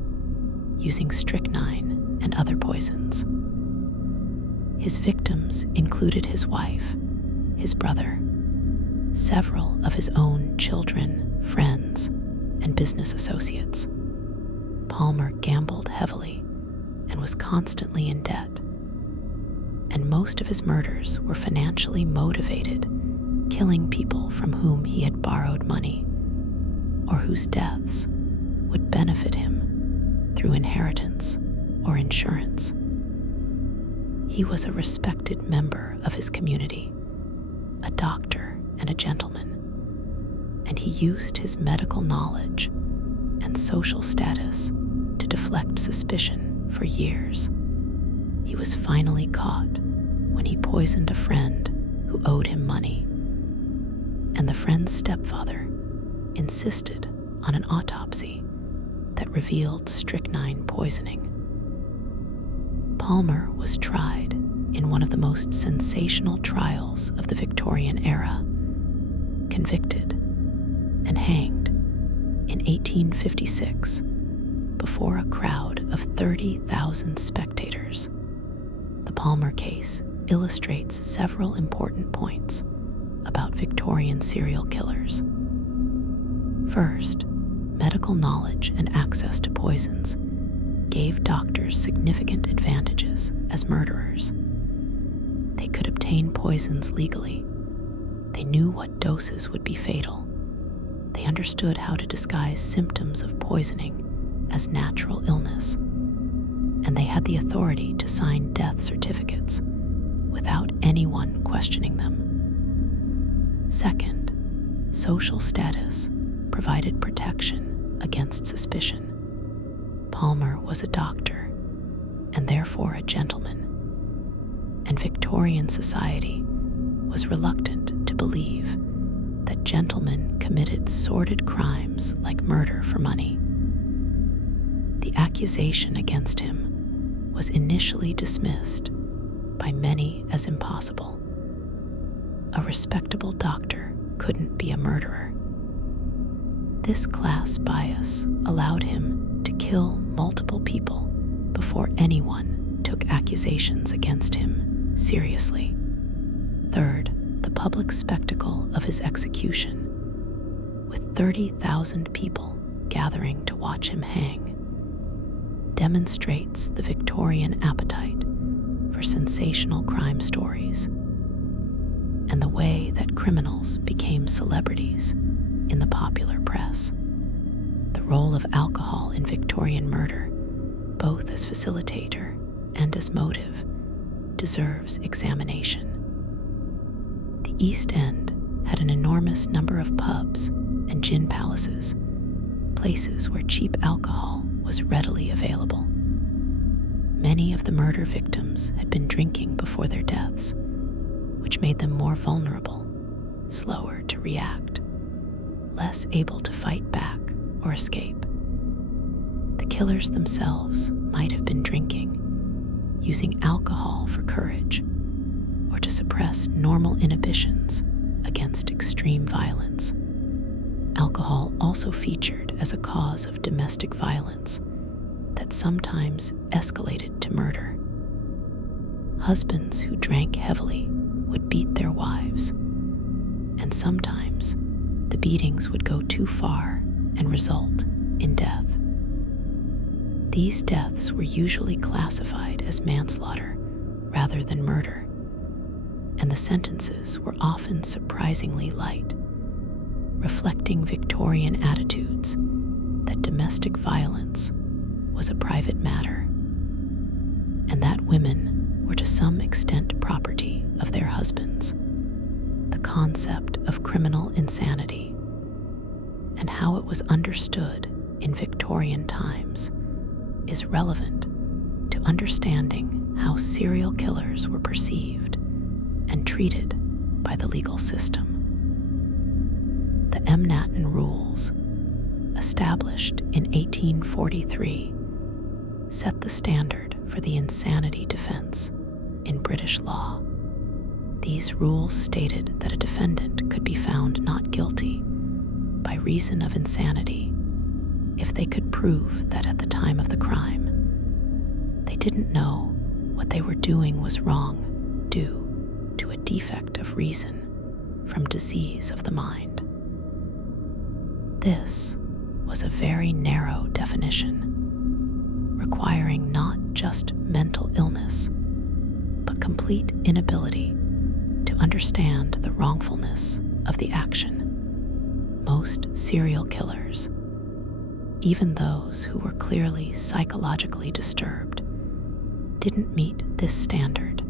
using strychnine and other poisons. His victims included his wife, his brother, several of his own children, friends, and business associates. Palmer gambled heavily and was constantly in debt, and most of his murders were financially motivated, killing people from whom he had borrowed money or whose deaths would benefit him through inheritance or insurance. He was a respected member of his community, a doctor and a gentleman, and he used his medical knowledge and social status to deflect suspicion for years. He was finally caught when he poisoned a friend who owed him money, and the friend's stepfather insisted on an autopsy that revealed strychnine poisoning. Palmer was tried in one of the most sensational trials of the Victorian era, convicted, and hanged in 1856 before a crowd of 30,000 spectators. The Palmer case illustrates several important points about Victorian serial killers. First, medical knowledge and access to poisons gave doctors significant advantages as murderers. They could obtain poisons legally. They knew what doses would be fatal. They understood how to disguise symptoms of poisoning as natural illness, and they had the authority to sign death certificates without anyone questioning them. Second, social status provided protection against suspicion. Palmer was a doctor, and therefore a gentleman, and Victorian society was reluctant to believe that gentlemen committed sordid crimes like murder for money. The accusation against him was initially dismissed by many as impossible. A respectable doctor couldn't be a murderer. This class bias allowed him to kill multiple people before anyone took accusations against him seriously. Third, the public spectacle of his execution, with 30,000 people gathering to watch him hang, demonstrates the Victorian appetite for sensational crime stories and the way that criminals became celebrities in the popular press. The role of alcohol in Victorian murder, both as facilitator and as motive, deserves examination. The East End had an enormous number of pubs and gin palaces, places where cheap alcohol was readily available. Many of the murder victims had been drinking before their deaths, which made them more vulnerable, slower to react, less able to fight back or escape. The killers themselves might have been drinking, using alcohol for courage, or to suppress normal inhibitions against extreme violence. Alcohol also featured as a cause of domestic violence that sometimes escalated to murder. Husbands who drank heavily would beat their wives, and sometimes the beatings would go too far and result in death. These deaths were usually classified as manslaughter rather than murder, and the sentences were often surprisingly light, reflecting Victorian attitudes that domestic violence was a private matter, and that women were to some extent property of their husbands. The concept of criminal insanity and how it was understood in Victorian times is relevant to understanding how serial killers were perceived and treated by the legal system. The Emnatin rules, established in 1843, set the standard for the insanity defense in British law. These rules stated that a defendant could be found not guilty by reason of insanity if they could prove that at the time of the crime, they didn't know what they were doing was wrong due to a defect of reason from disease of the mind. This was a very narrow definition, requiring not just mental illness, but complete inability to understand the wrongfulness of the action. Most serial killers, even those who were clearly psychologically disturbed, didn't meet this standard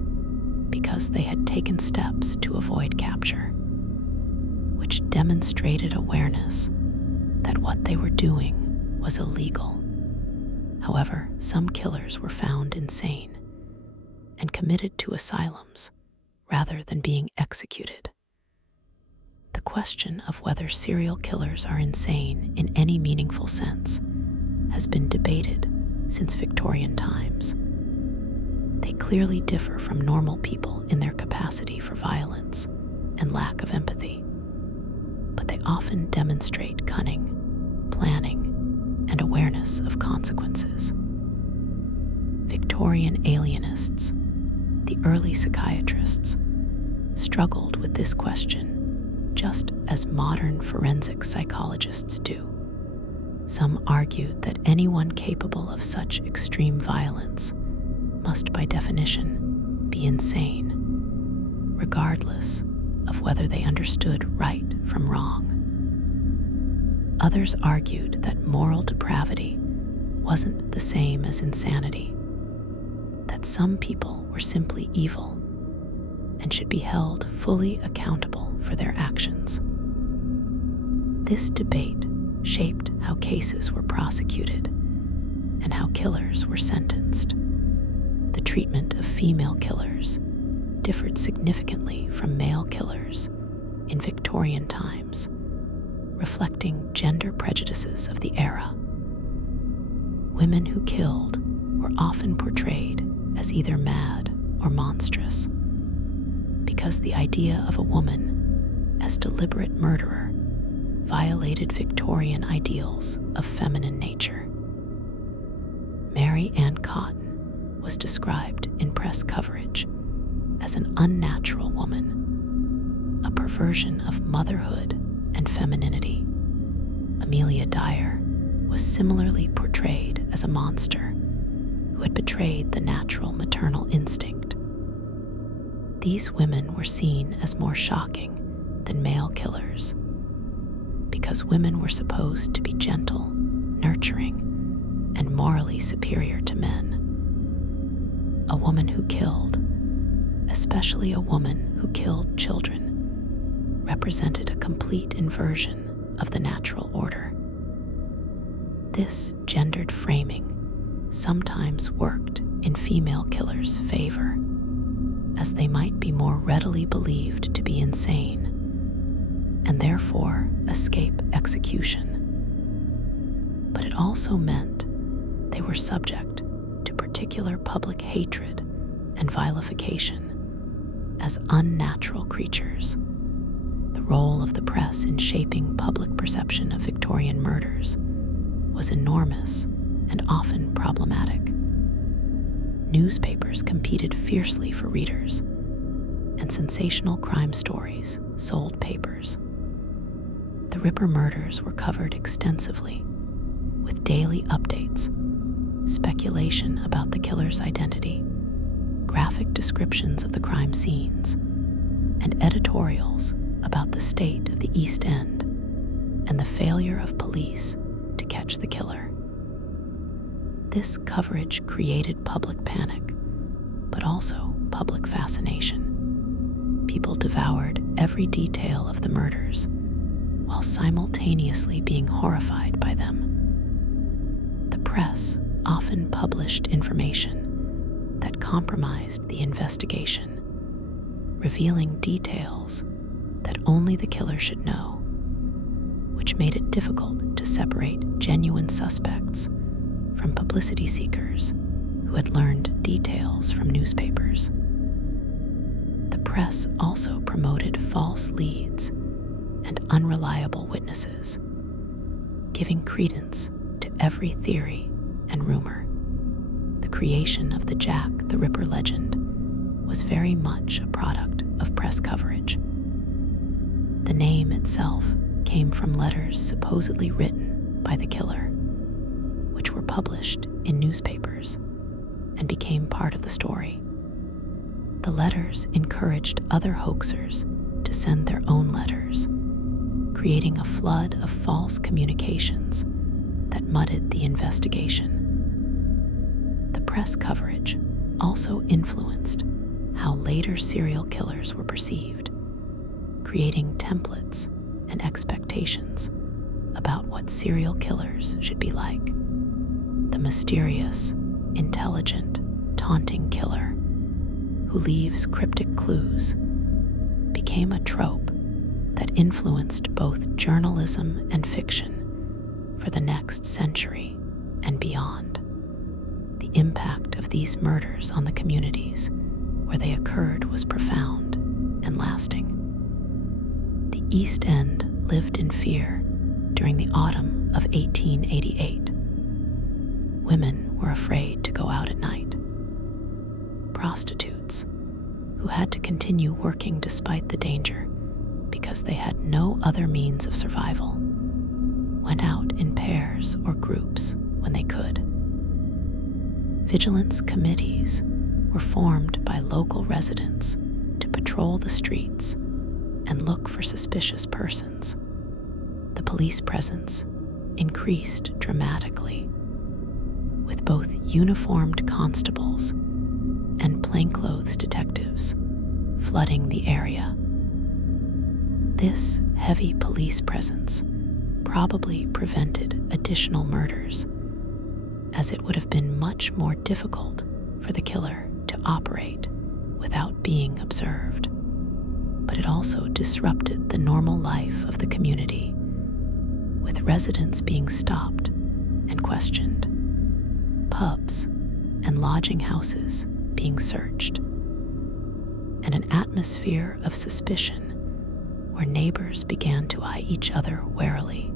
because they had taken steps to avoid capture, which demonstrated awareness that what they were doing was illegal. However, some killers were found insane and committed to asylums rather than being executed. The question of whether serial killers are insane in any meaningful sense has been debated since Victorian times. They clearly differ from normal people in their capacity for violence and lack of empathy, but they often demonstrate cunning, planning, and awareness of consequences. Victorian alienists, the early psychiatrists, struggled with this question just as modern forensic psychologists do. Some argued that anyone capable of such extreme violence must by definition be insane, regardless of whether they understood right from wrong. Others argued that moral depravity wasn't the same as insanity, that some people were simply evil and should be held fully accountable for their actions. This debate shaped how cases were prosecuted and how killers were sentenced. The treatment of female killers differed significantly from male killers in Victorian times, reflecting gender prejudices of the era. Women who killed were often portrayed as either mad or monstrous, because the idea of a woman as deliberate murderer violated Victorian ideals of feminine nature. Mary Ann Cotton was described in press coverage as an unnatural woman, a perversion of motherhood and femininity. Amelia Dyer was similarly portrayed as a monster who had betrayed the natural maternal instinct. These women were seen as more shocking than male killers because women were supposed to be gentle, nurturing, and morally superior to men. A woman who killed, especially a woman who killed children, represented a complete inversion of the natural order. This gendered framing sometimes worked in female killers' favor, as they might be more readily believed to be insane and therefore escape execution. But it also meant they were subject to particular public hatred and vilification as unnatural creatures. The role of the press in shaping public perception of Victorian murders was enormous and often problematic. Newspapers competed fiercely for readers, and sensational crime stories sold papers. The Ripper murders were covered extensively, with daily updates, speculation about the killer's identity, graphic descriptions of the crime scenes, and editorials about the state of the East End and the failure of police to catch the killer. This coverage created public panic, but also public fascination. People devoured every detail of the murders, while simultaneously being horrified by them. The press often published information that compromised the investigation, revealing details that only the killer should know, which made it difficult to separate genuine suspects from publicity seekers who had learned details from newspapers. The press also promoted false leads and unreliable witnesses, giving credence to every theory and rumor. The creation of the Jack the Ripper legend was very much a product of press coverage. The name itself came from letters supposedly written by the killer, which were published in newspapers and became part of the story. The letters encouraged other hoaxers to send their own letters, creating a flood of false communications that mudded the investigation. The press coverage also influenced how later serial killers were perceived, creating templates and expectations about what serial killers should be like. The mysterious, intelligent, taunting killer who leaves cryptic clues became a trope that influenced both journalism and fiction for the next century and beyond. The impact of these murders on the communities where they occurred was profound and lasting. The East End lived in fear during the autumn of 1888. Women were afraid to go out at night. Prostitutes, who had to continue working despite the danger because they had no other means of survival, went out in pairs or groups when they could. Vigilance committees were formed by local residents to patrol the streets and look for suspicious persons. The police presence increased dramatically, with both uniformed constables and plainclothes detectives flooding the area. This heavy police presence probably prevented additional murders, as it would have been much more difficult for the killer to operate without being observed. But it also disrupted the normal life of the community, with residents being stopped and questioned, pubs and lodging houses being searched, and an atmosphere of suspicion where neighbors began to eye each other warily,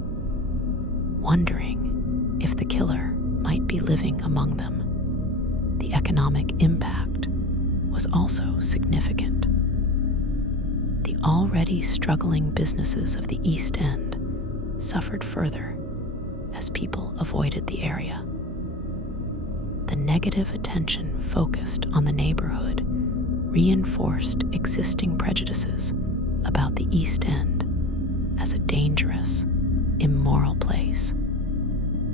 wondering if the killer might be living among them. The economic impact was also significant. The already struggling businesses of the East End suffered further as people avoided the area. The negative attention focused on the neighborhood reinforced existing prejudices about the East End as a dangerous, immoral place.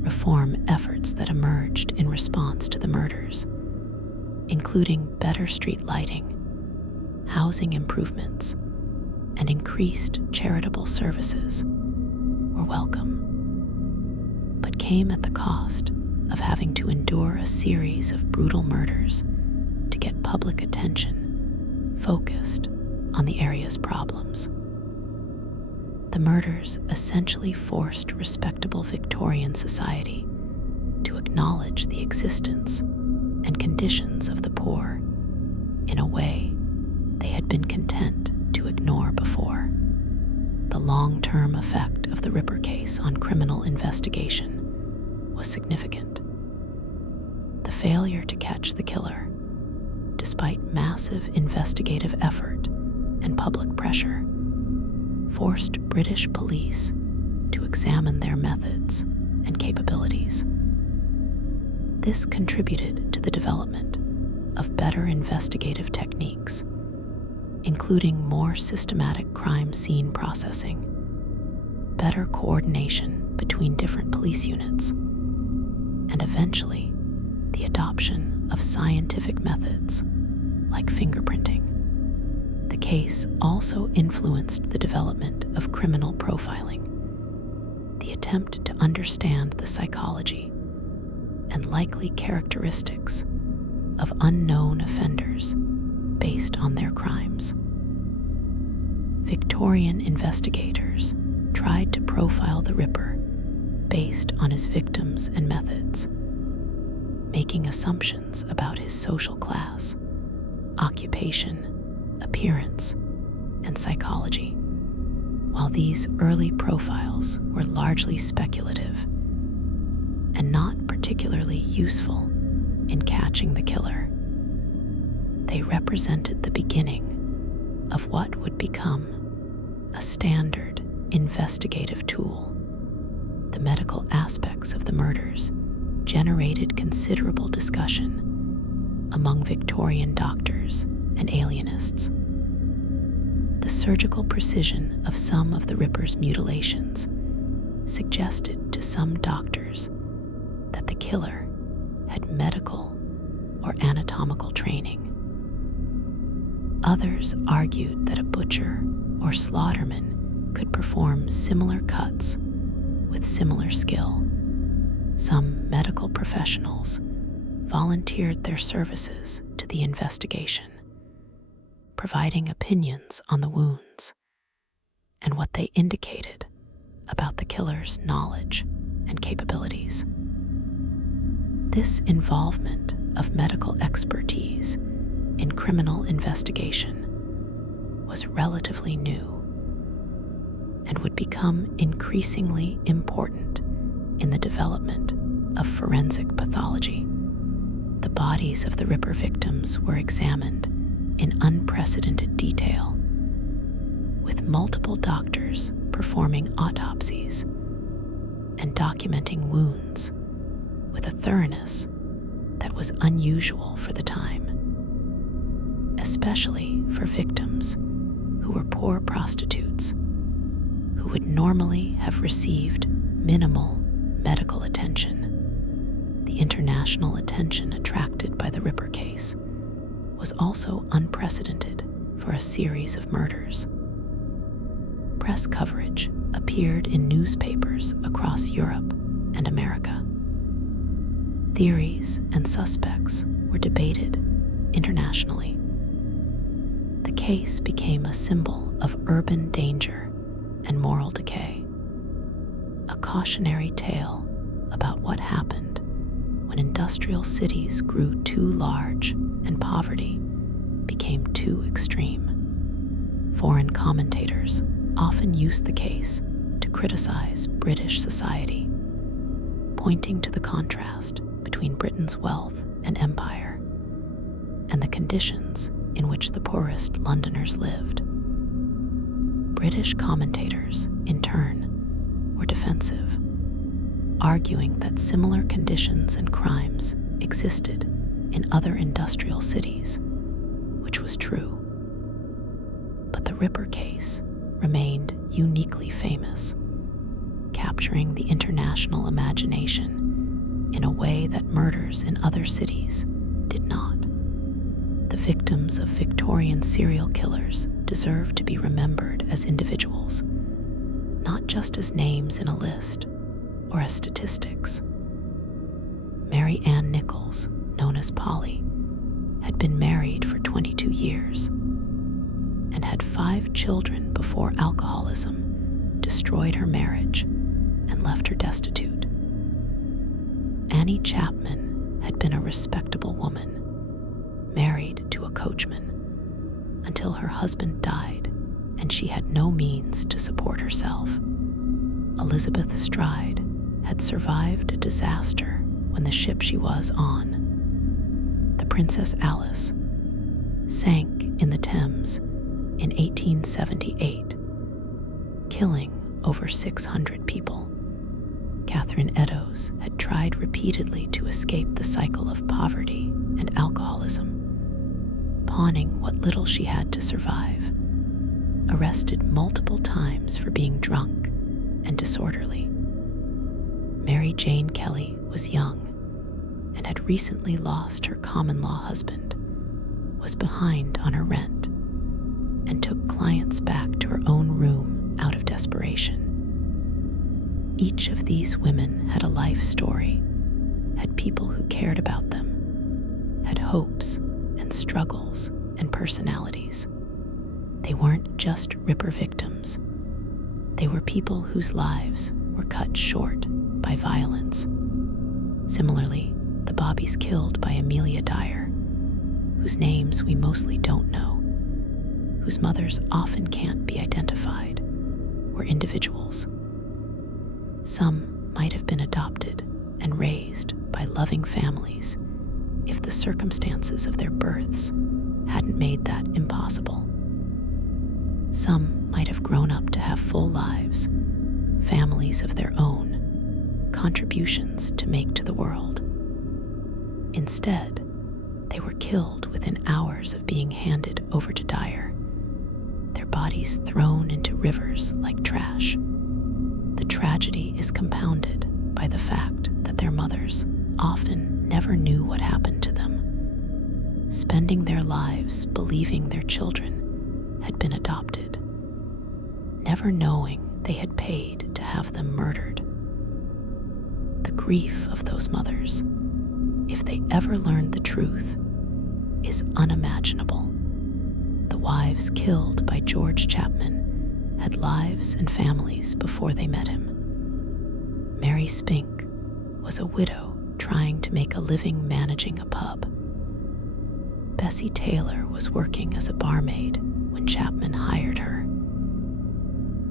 Reform efforts that emerged in response to the murders, including better street lighting, housing improvements, and increased charitable services, were welcome, but came at the cost of having to endure a series of brutal murders to get public attention focused on the area's problems. The murders essentially forced respectable Victorian society to acknowledge the existence and conditions of the poor in a way they had been content to ignore before. The long-term effect of the Ripper case on criminal investigation was significant. The failure to catch the killer, despite massive investigative effort and public pressure, forced British police to examine their methods and capabilities. This contributed to the development of better investigative techniques, including more systematic crime scene processing, better coordination between different police units, and eventually the adoption of scientific methods like fingerprinting. The case also influenced the development of criminal profiling, the attempt to understand the psychology and likely characteristics of unknown offenders based on their crimes. Victorian investigators tried to profile the Ripper based on his victims and methods, making assumptions about his social class, occupation, appearance, and psychology. While these early profiles were largely speculative and not particularly useful in catching the killer, they represented the beginning of what would become a standard investigative tool. The medical aspects of the murders generated considerable discussion among Victorian doctors and alienists. The surgical precision of some of the Ripper's mutilations suggested to some doctors that the killer had medical or anatomical training. Others argued that a butcher or slaughterman could perform similar cuts with similar skill. Some medical professionals volunteered their services to the investigation, providing opinions on the wounds and what they indicated about the killer's knowledge and capabilities. This involvement of medical expertise in criminal investigation was relatively new and would become increasingly important in the development of forensic pathology. The bodies of the Ripper victims were examined in unprecedented detail, with multiple doctors performing autopsies and documenting wounds with a thoroughness that was unusual for the time, especially for victims who were poor prostitutes who would normally have received minimal medical attention. The international attention attracted by the Ripper case was also unprecedented for a series of murders. Press coverage appeared in newspapers across Europe and America. Theories and suspects were debated internationally. The case became a symbol of urban danger and moral decay, a cautionary tale about what happened when industrial cities grew too large and poverty became too extreme. Foreign commentators often used the case to criticize British society, pointing to the contrast between Britain's wealth and empire and the conditions in which the poorest Londoners lived. British commentators, in turn, were defensive, arguing that similar conditions and crimes existed in other industrial cities, which was true. But the Ripper case remained uniquely famous, capturing the international imagination in a way that murders in other cities did not. The victims of Victorian serial killers deserve to be remembered as individuals, not just as names in a list or as statistics. Mary Ann Nichols, known as Polly, had been married for 22 years and had 5 children before alcoholism destroyed her marriage and left her destitute. Annie Chapman had been a respectable woman, married to a coachman, until her husband died and she had no means to support herself. Elizabeth Stride had survived a disaster when the ship she was on, the Princess Alice, sank in the Thames in 1878, killing over 600 people. Catherine Eddowes had tried repeatedly to escape the cycle of poverty and alcoholism, pawning what little she had to survive, arrested multiple times for being drunk and disorderly. Mary Jane Kelly was young and had recently lost her common-law husband, was behind on her rent, and took clients back to her own room out of desperation. Each of these women had a life story, had people who cared about them, had hopes and struggles and personalities. They weren't just Ripper victims. They were people whose lives were cut short by violence. Similarly, the Bobbies killed by Amelia Dyer, whose names we mostly don't know, whose mothers often can't be identified, were individuals. Some might have been adopted and raised by loving families if the circumstances of their births hadn't made that impossible. Some might have grown up to have full lives, families of their own, contributions to make to the world. Instead, they were killed within hours of being handed over to Dyer, their bodies thrown into rivers like trash. The tragedy is compounded by the fact that their mothers often never knew what happened to them, spending their lives believing their children had been adopted, never knowing they had paid to have them murdered grief of those mothers, if they ever learned the truth, is unimaginable. The wives killed by George Chapman had lives and families before they met him. Mary Spink was a widow trying to make a living managing a pub. Bessie Taylor was working as a barmaid when Chapman hired her.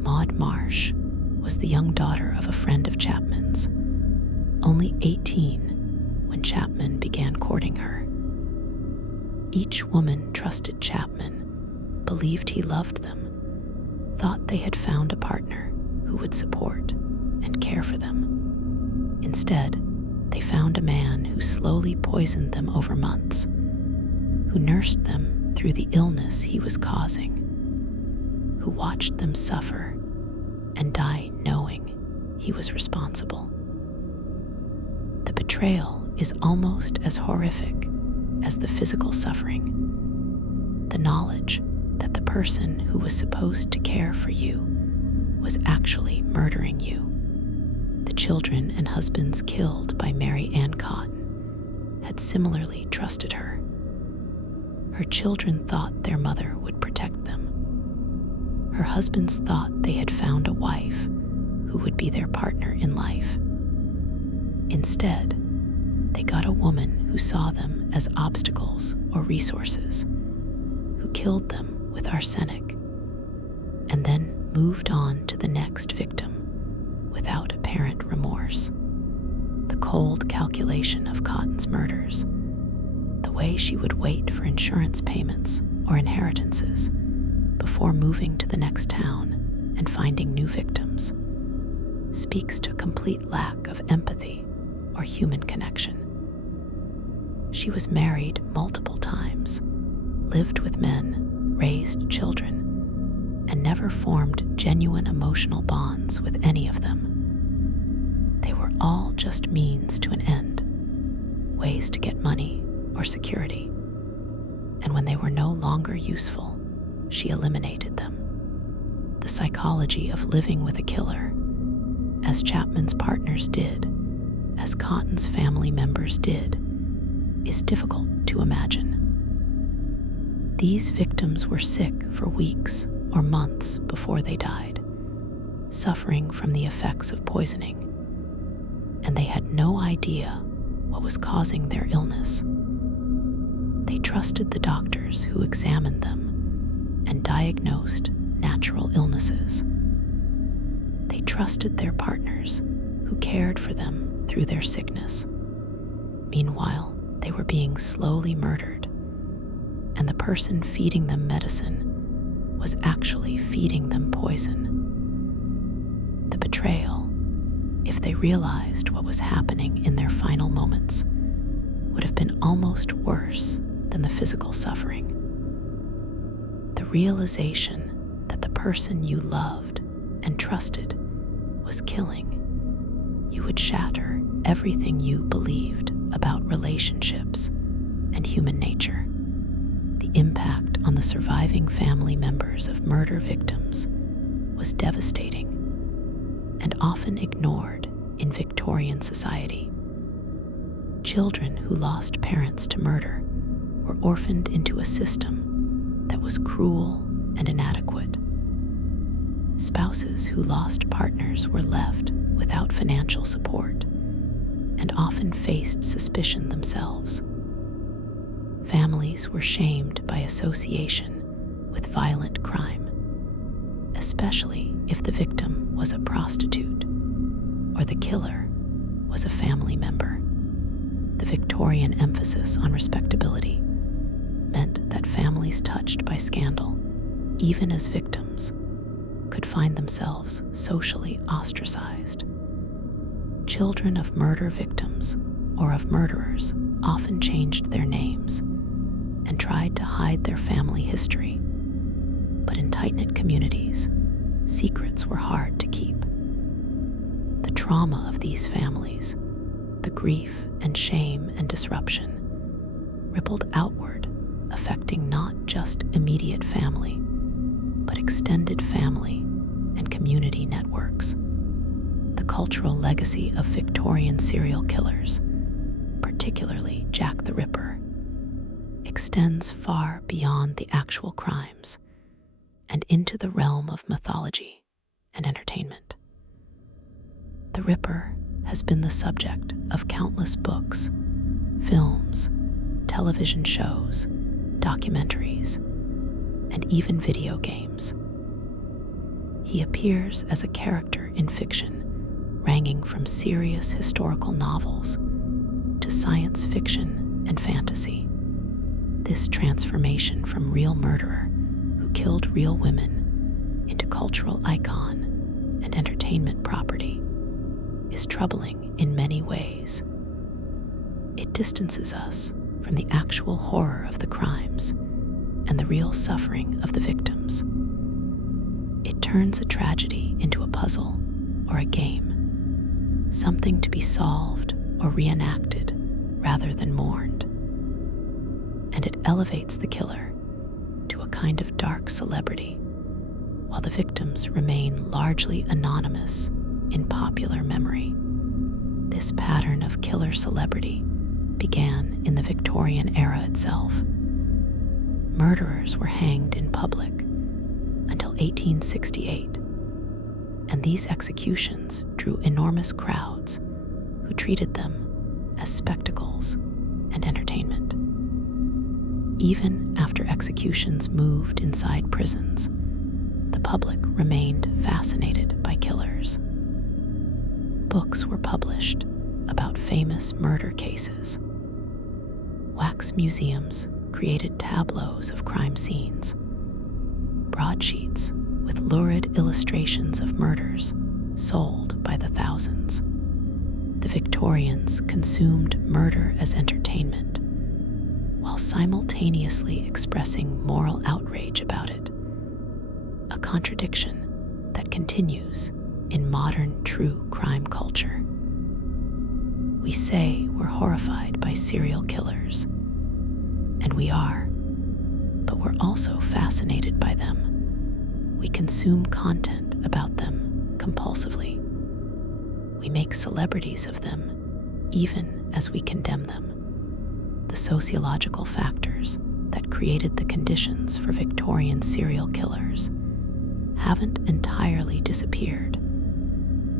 Maud Marsh was the young daughter of a friend of Chapman's, only 18 when Chapman began courting her. Each woman trusted Chapman, believed he loved them, thought they had found a partner who would support and care for them. Instead, they found a man who slowly poisoned them over months, who nursed them through the illness he was causing, who watched them suffer and die knowing he was responsible. The betrayal is almost as horrific as the physical suffering. The knowledge that the person who was supposed to care for you was actually murdering you. The children and husbands killed by Mary Ann Cotton had similarly trusted her. Her children thought their mother would protect them. Her husbands thought they had found a wife who would be their partner in life. Instead, they got a woman who saw them as obstacles or resources, who killed them with arsenic, and then moved on to the next victim without apparent remorse. The cold calculation of Cotton's murders, the way she would wait for insurance payments or inheritances before moving to the next town and finding new victims, speaks to a complete lack of empathy or human connection. She was married multiple times, lived with men, raised children, and never formed genuine emotional bonds with any of them. They were all just means to an end, ways to get money or security, and when they were no longer useful, she eliminated them. The psychology of living with a killer, as Chapman's partners did, as Cotton's family members did, is difficult to imagine. These victims were sick for weeks or months before they died, suffering from the effects of poisoning, and they had no idea what was causing their illness. They trusted the doctors who examined them and diagnosed natural illnesses. They trusted their partners who cared for them through their sickness. Meanwhile, they were being slowly murdered, and the person feeding them medicine was actually feeding them poison. The betrayal, if they realized what was happening in their final moments, would have been almost worse than the physical suffering. The realization that the person you loved and trusted was killing you would shatter everything you believed about relationships and human nature. The impact on the surviving family members of murder victims was devastating and often ignored in Victorian society. Children who lost parents to murder were orphaned into a system that was cruel and inadequate. Spouses who lost partners were left without financial support and often faced suspicion themselves. Families were shamed by association with violent crime, especially if the victim was a prostitute or the killer was a family member. The Victorian emphasis on respectability meant that families touched by scandal, even as victims, could find themselves socially ostracized. Children of murder victims or of murderers often changed their names and tried to hide their family history. But in tight-knit communities, secrets were hard to keep. The trauma of these families, the grief and shame and disruption, rippled outward, affecting not just immediate family, but extended family and community networks. The cultural legacy of Victorian serial killers, particularly Jack the Ripper, extends far beyond the actual crimes and into the realm of mythology and entertainment. The Ripper has been the subject of countless books, films, television shows, documentaries, and even video games. He appears as a character in fiction, ranging from serious historical novels to science fiction and fantasy. This transformation from real murderer who killed real women into cultural icon and entertainment property is troubling in many ways. It distances us from the actual horror of the crimes and the real suffering of the victims. It turns a tragedy into a puzzle or a game, something to be solved or reenacted rather than mourned. And it elevates the killer to a kind of dark celebrity, while the victims remain largely anonymous in popular memory. This pattern of killer celebrity began in the Victorian era itself. Murderers were hanged in public until 1868, and these executions drew enormous crowds who treated them as spectacles and entertainment. Even after executions moved inside prisons, the public remained fascinated by killers. Books were published about famous murder cases. Wax museums created tableaus of crime scenes. Broadsheets with lurid illustrations of murders sold by the thousands. The Victorians consumed murder as entertainment, while simultaneously expressing moral outrage about it, a contradiction that continues in modern true crime culture. We say we're horrified by serial killers, and we are, but we're also fascinated by them. We consume content about them compulsively. We make celebrities of them, even as we condemn them. The sociological factors that created the conditions for Victorian serial killers haven't entirely disappeared.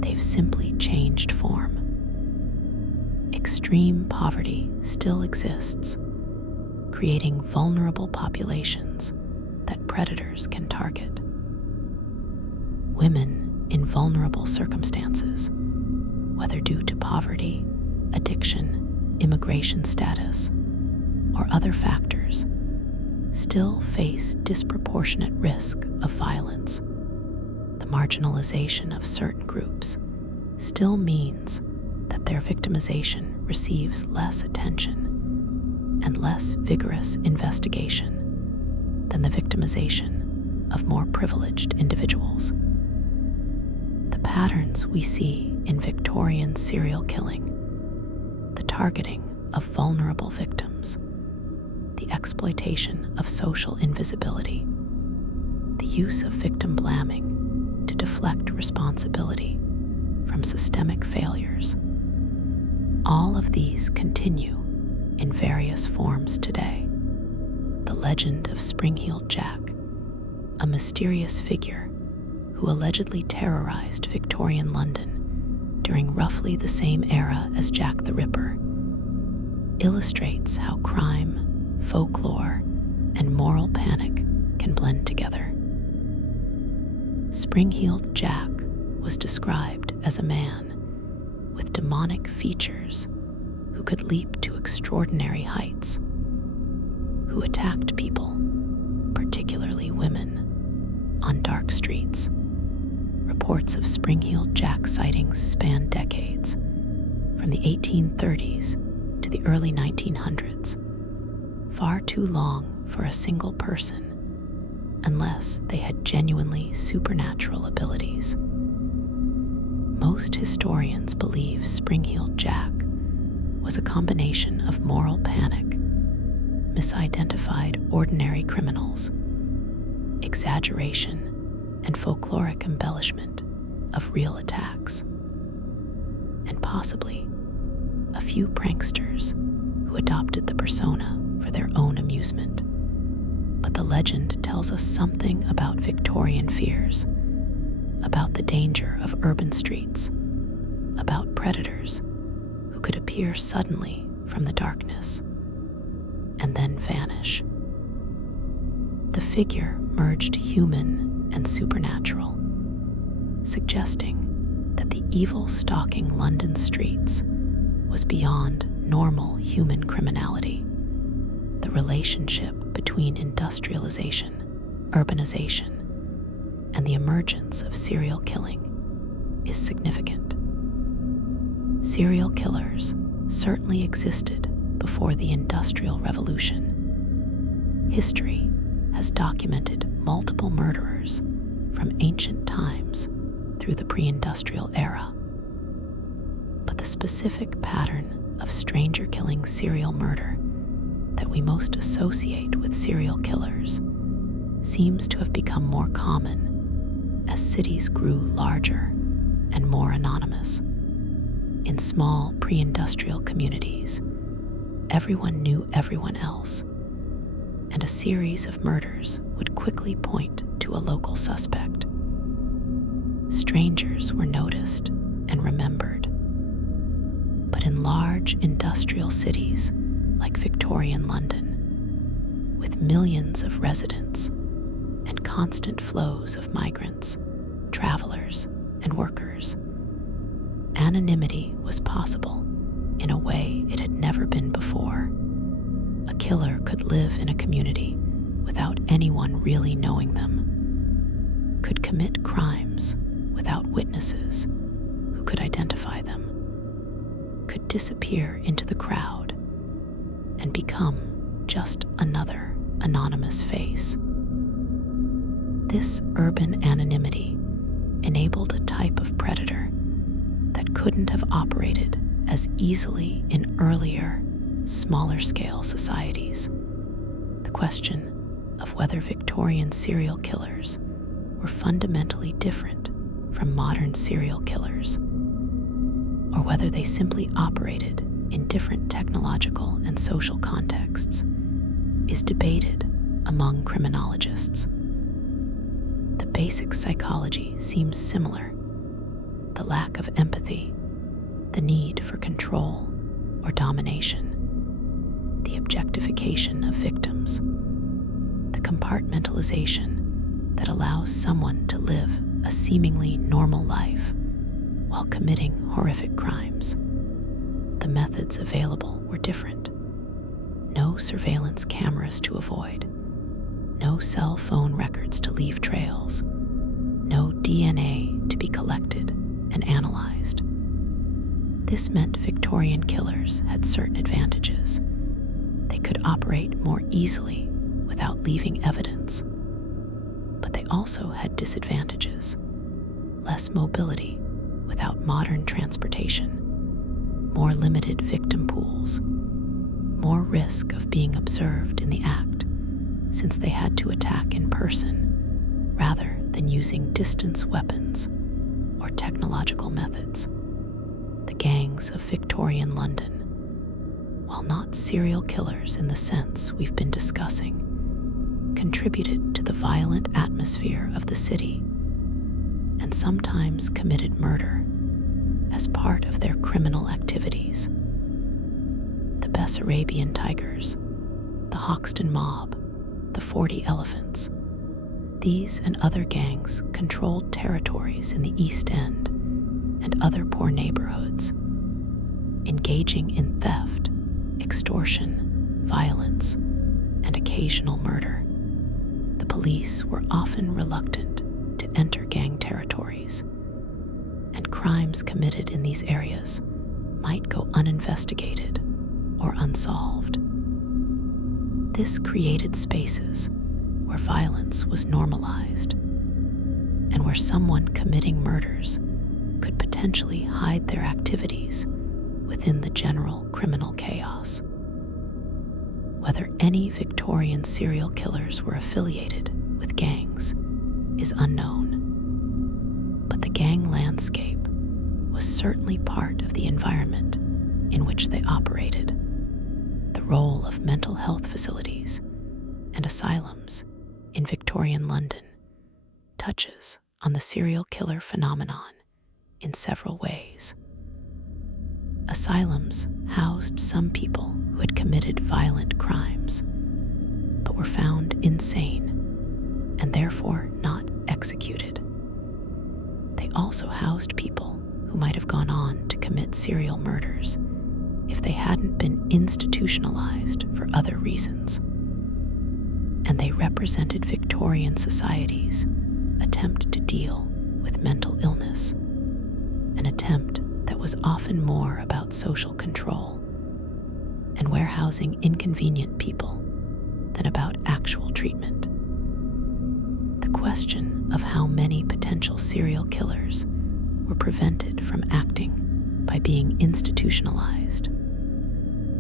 They've simply changed form. Extreme poverty still exists, creating vulnerable populations that predators can target. Women in vulnerable circumstances, whether due to poverty, addiction, immigration status, or other factors, still face disproportionate risk of violence. The marginalization of certain groups still means that their victimization receives less attention and less vigorous investigation than the victimization of more privileged individuals. The patterns we see in Victorian serial killing, the targeting of vulnerable victims, the exploitation of social invisibility, the use of victim blaming to deflect responsibility from systemic failures. All of these continue in various forms today. The legend of Spring-Heeled Jack, a mysterious figure who allegedly terrorized Victorian London during roughly the same era as Jack the Ripper, illustrates how crime, folklore, and moral panic can blend together. Spring-Heeled Jack was described as a man with demonic features who could leap to extraordinary heights, who attacked people, particularly women, on dark streets. Reports of Spring-Heeled Jack sightings span decades, from the 1830s to the early 1900s, far too long for a single person, unless they had genuinely supernatural abilities. Most historians believe Spring-Heeled Jack was a combination of moral panic, misidentified ordinary criminals, exaggeration, and folkloric embellishment of real attacks. and possibly a few pranksters who adopted the persona for their own amusement. But the legend tells us something about Victorian fears, about the danger of urban streets, about predators who could appear suddenly from the darkness and then vanish. The figure merged human and supernatural, suggesting that the evil stalking London streets was beyond normal human criminality. The relationship between industrialization, urbanization, and the emergence of serial killing is significant. Serial killers certainly existed before the Industrial Revolution. History has documented multiple murderers from ancient times through the pre-industrial era. But the specific pattern of stranger-killing serial murder that we most associate with serial killers seems to have become more common as cities grew larger and more anonymous. In small pre-industrial communities, everyone knew everyone else, and a series of murders would quickly point to a local suspect. Strangers were noticed and remembered. But in large industrial cities like Victorian London, with millions of residents and constant flows of migrants, travelers, and workers, anonymity was possible in a way it had never been before. A killer could live in a community without anyone really knowing them, could commit crimes without witnesses who could identify them, could disappear into the crowd and become just another anonymous face. This urban anonymity enabled a type of predator that couldn't have operated as easily in earlier, smaller-scale societies. The question of whether Victorian serial killers were fundamentally different from modern serial killers, or whether they simply operated in different technological and social contexts, is debated among criminologists. The basic psychology seems similar: the lack of empathy, the need for control or domination, the objectification of victims, the compartmentalization that allows someone to live a seemingly normal life while committing horrific crimes. The methods available were different. No surveillance cameras to avoid, no cell phone records to leave trails, no DNA to be collected and analyzed. This meant Victorian killers had certain advantages. They could operate more easily without leaving evidence. But they also had disadvantages: less mobility without modern transportation, more limited victim pools, more risk of being observed in the act, since they had to attack in person rather than using distance weapons or technological methods. The gangs of Victorian London, while not serial killers in the sense we've been discussing, contributed to the violent atmosphere of the city and sometimes committed murder as part of their criminal activities. The Bessarabian Tigers, the Hoxton Mob, the 40 Elephants, these and other gangs controlled territories in the East End and other poor neighborhoods, engaging in theft, extortion, violence, and occasional murder. The police were often reluctant to enter gang territories, and crimes committed in these areas might go uninvestigated or unsolved. This created spaces where violence was normalized and where someone committing murders could potentially hide their activities within the general criminal chaos. Whether any Victorian serial killers were affiliated with gangs is unknown, but the gang landscape was certainly part of the environment in which they operated. The role of mental health facilities and asylums in Victorian London touches on the serial killer phenomenon in several ways. Asylums housed some people who had committed violent crimes, but were found insane and therefore not executed. They also housed people who might have gone on to commit serial murders if they hadn't been institutionalized for other reasons. And they represented Victorian society's attempt to deal with mental illness, an attempt that was often more about social control and warehousing inconvenient people than about actual treatment. The question of how many potential serial killers were prevented from acting by being institutionalized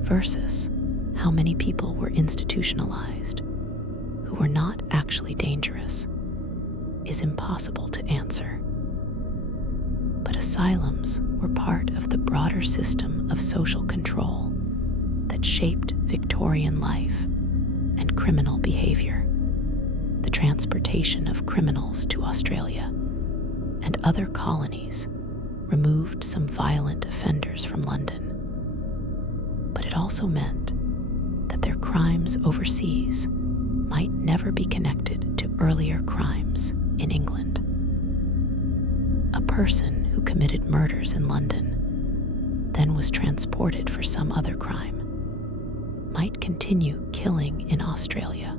versus how many people were institutionalized who were not actually dangerous is impossible to answer. But asylums were part of the broader system of social control that shaped Victorian life and criminal behavior. The transportation of criminals to Australia and other colonies removed some violent offenders from London. But it also meant that their crimes overseas might never be connected to earlier crimes in England. A person who committed murders in London, then was transported for some other crime, might continue killing in Australia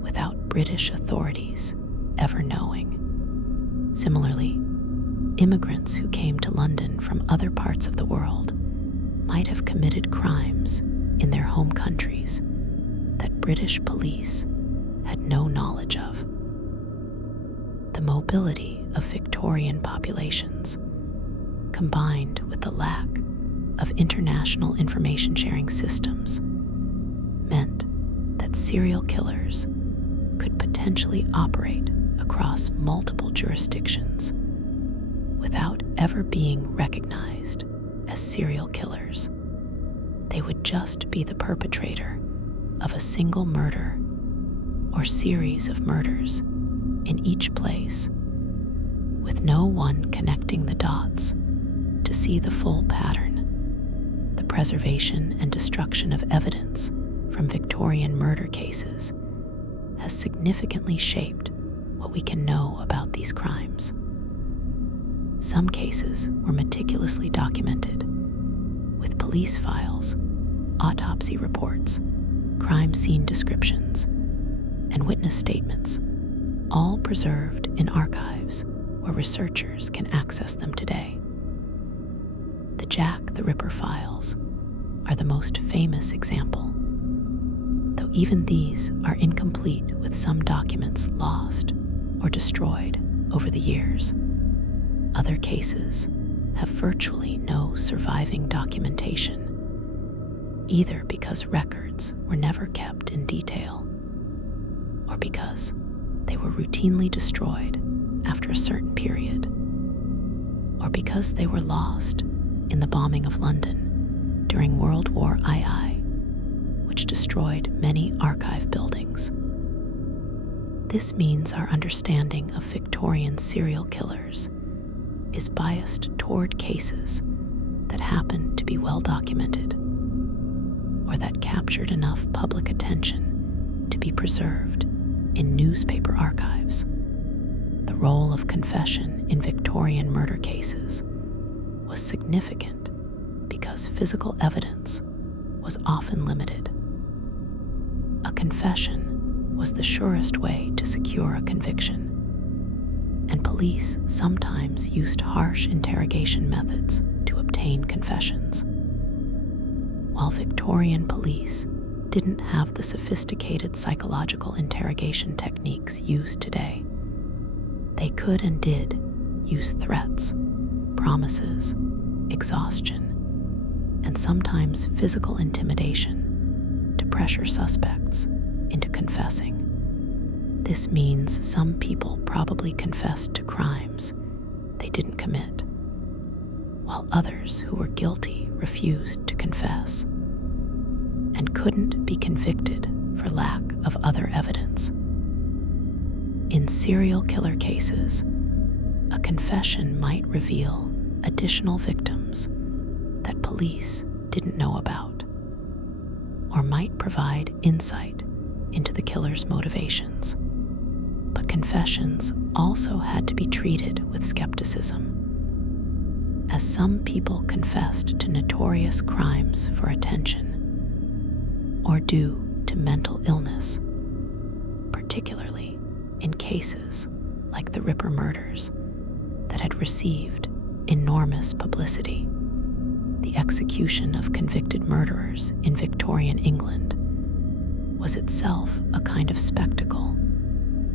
without British authorities ever knowing. Similarly, immigrants who came to London from other parts of the world might have committed crimes in their home countries that British police had no knowledge of. The mobility of Victorian populations, combined with the lack of international information sharing systems, meant that serial killers could potentially operate across multiple jurisdictions without ever being recognized as serial killers. They would just be the perpetrator of a single murder or series of murders in each place, with no one connecting the dots to see the full pattern. The preservation and destruction of evidence from Victorian murder cases has significantly shaped what we can know about these crimes. Some cases were meticulously documented, with police files, autopsy reports, crime scene descriptions, and witness statements, all preserved in archives where researchers can access them today. The Jack the Ripper files are the most famous example, though even these are incomplete, with some documents lost or destroyed over the years. Other cases have virtually no surviving documentation, either because records were never kept in detail or because they were routinely destroyed after a certain period, or because they were lost in the bombing of London during World War II, which destroyed many archive buildings. This means our understanding of Victorian serial killers is biased toward cases that happen to be well documented or that captured enough public attention to be preserved in newspaper archives. The role of confession in Victorian murder cases was significant because physical evidence was often limited. A confession was the surest way to secure a conviction, and police sometimes used harsh interrogation methods to obtain confessions. While Victorian police didn't have the sophisticated psychological interrogation techniques used today, they could and did use threats, promises, exhaustion, and sometimes physical intimidation to pressure suspects into confessing. This means some people probably confessed to crimes they didn't commit, while others who were guilty refused to confess and couldn't be convicted for lack of other evidence. In serial killer cases, a confession might reveal additional victims that police didn't know about, or might provide insight into the killer's motivations. But confessions also had to be treated with skepticism, as some people confessed to notorious crimes for attention or due to mental illness, particularly in cases like the Ripper murders that had received enormous publicity. The execution of convicted murderers in Victorian England was itself a kind of spectacle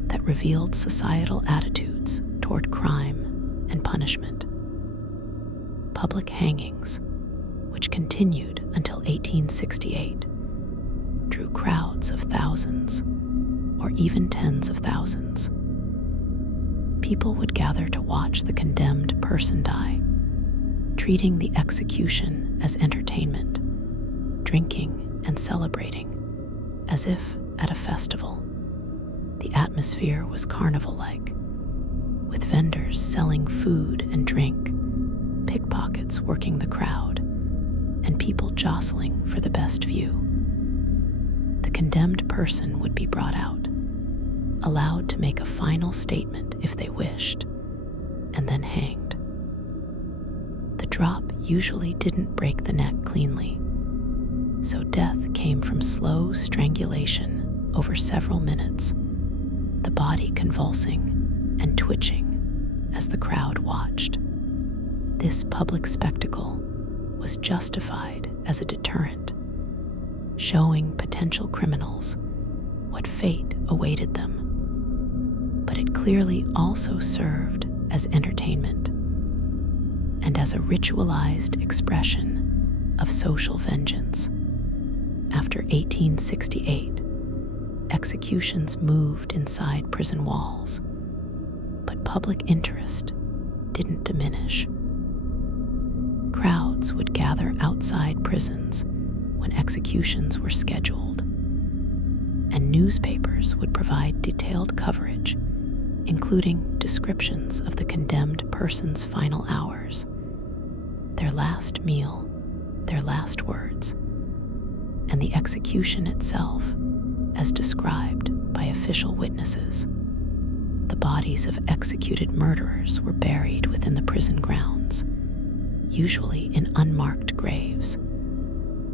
that revealed societal attitudes toward crime and punishment. Public hangings, which continued until 1868, drew crowds of thousands or even tens of thousands. People would gather to watch the condemned person die, treating the execution as entertainment, drinking and celebrating as if at a festival. The atmosphere was carnival-like, with vendors selling food and drink, pickpockets working the crowd, and people jostling for the best view. The condemned person would be brought out, allowed to make a final statement if they wished, and then hanged. The drop usually didn't break the neck cleanly, so death came from slow strangulation over several minutes, the body convulsing and twitching as the crowd watched. This public spectacle was justified as a deterrent, showing potential criminals what fate awaited them. But it clearly also served as entertainment and as a ritualized expression of social vengeance. After 1868, executions moved inside prison walls, but public interest didn't diminish. Crowds would gather outside prisons when executions were scheduled, and newspapers would provide detailed coverage, including descriptions of the condemned person's final hours, their last meal, their last words, and the execution itself as described by official witnesses. The bodies of executed murderers were buried within the prison grounds, usually in unmarked graves,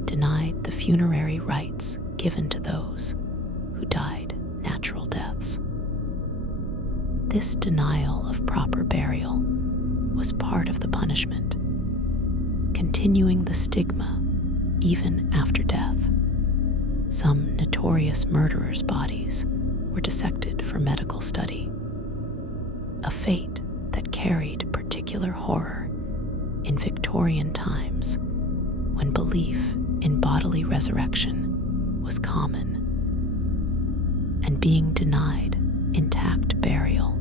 denied the funerary rites given to those who died natural deaths. This denial of proper burial was part of the punishment, continuing the stigma even after death. Some notorious murderers' bodies were dissected for medical study, a fate that carried particular horror in Victorian times when belief in bodily resurrection was common, and being denied intact burial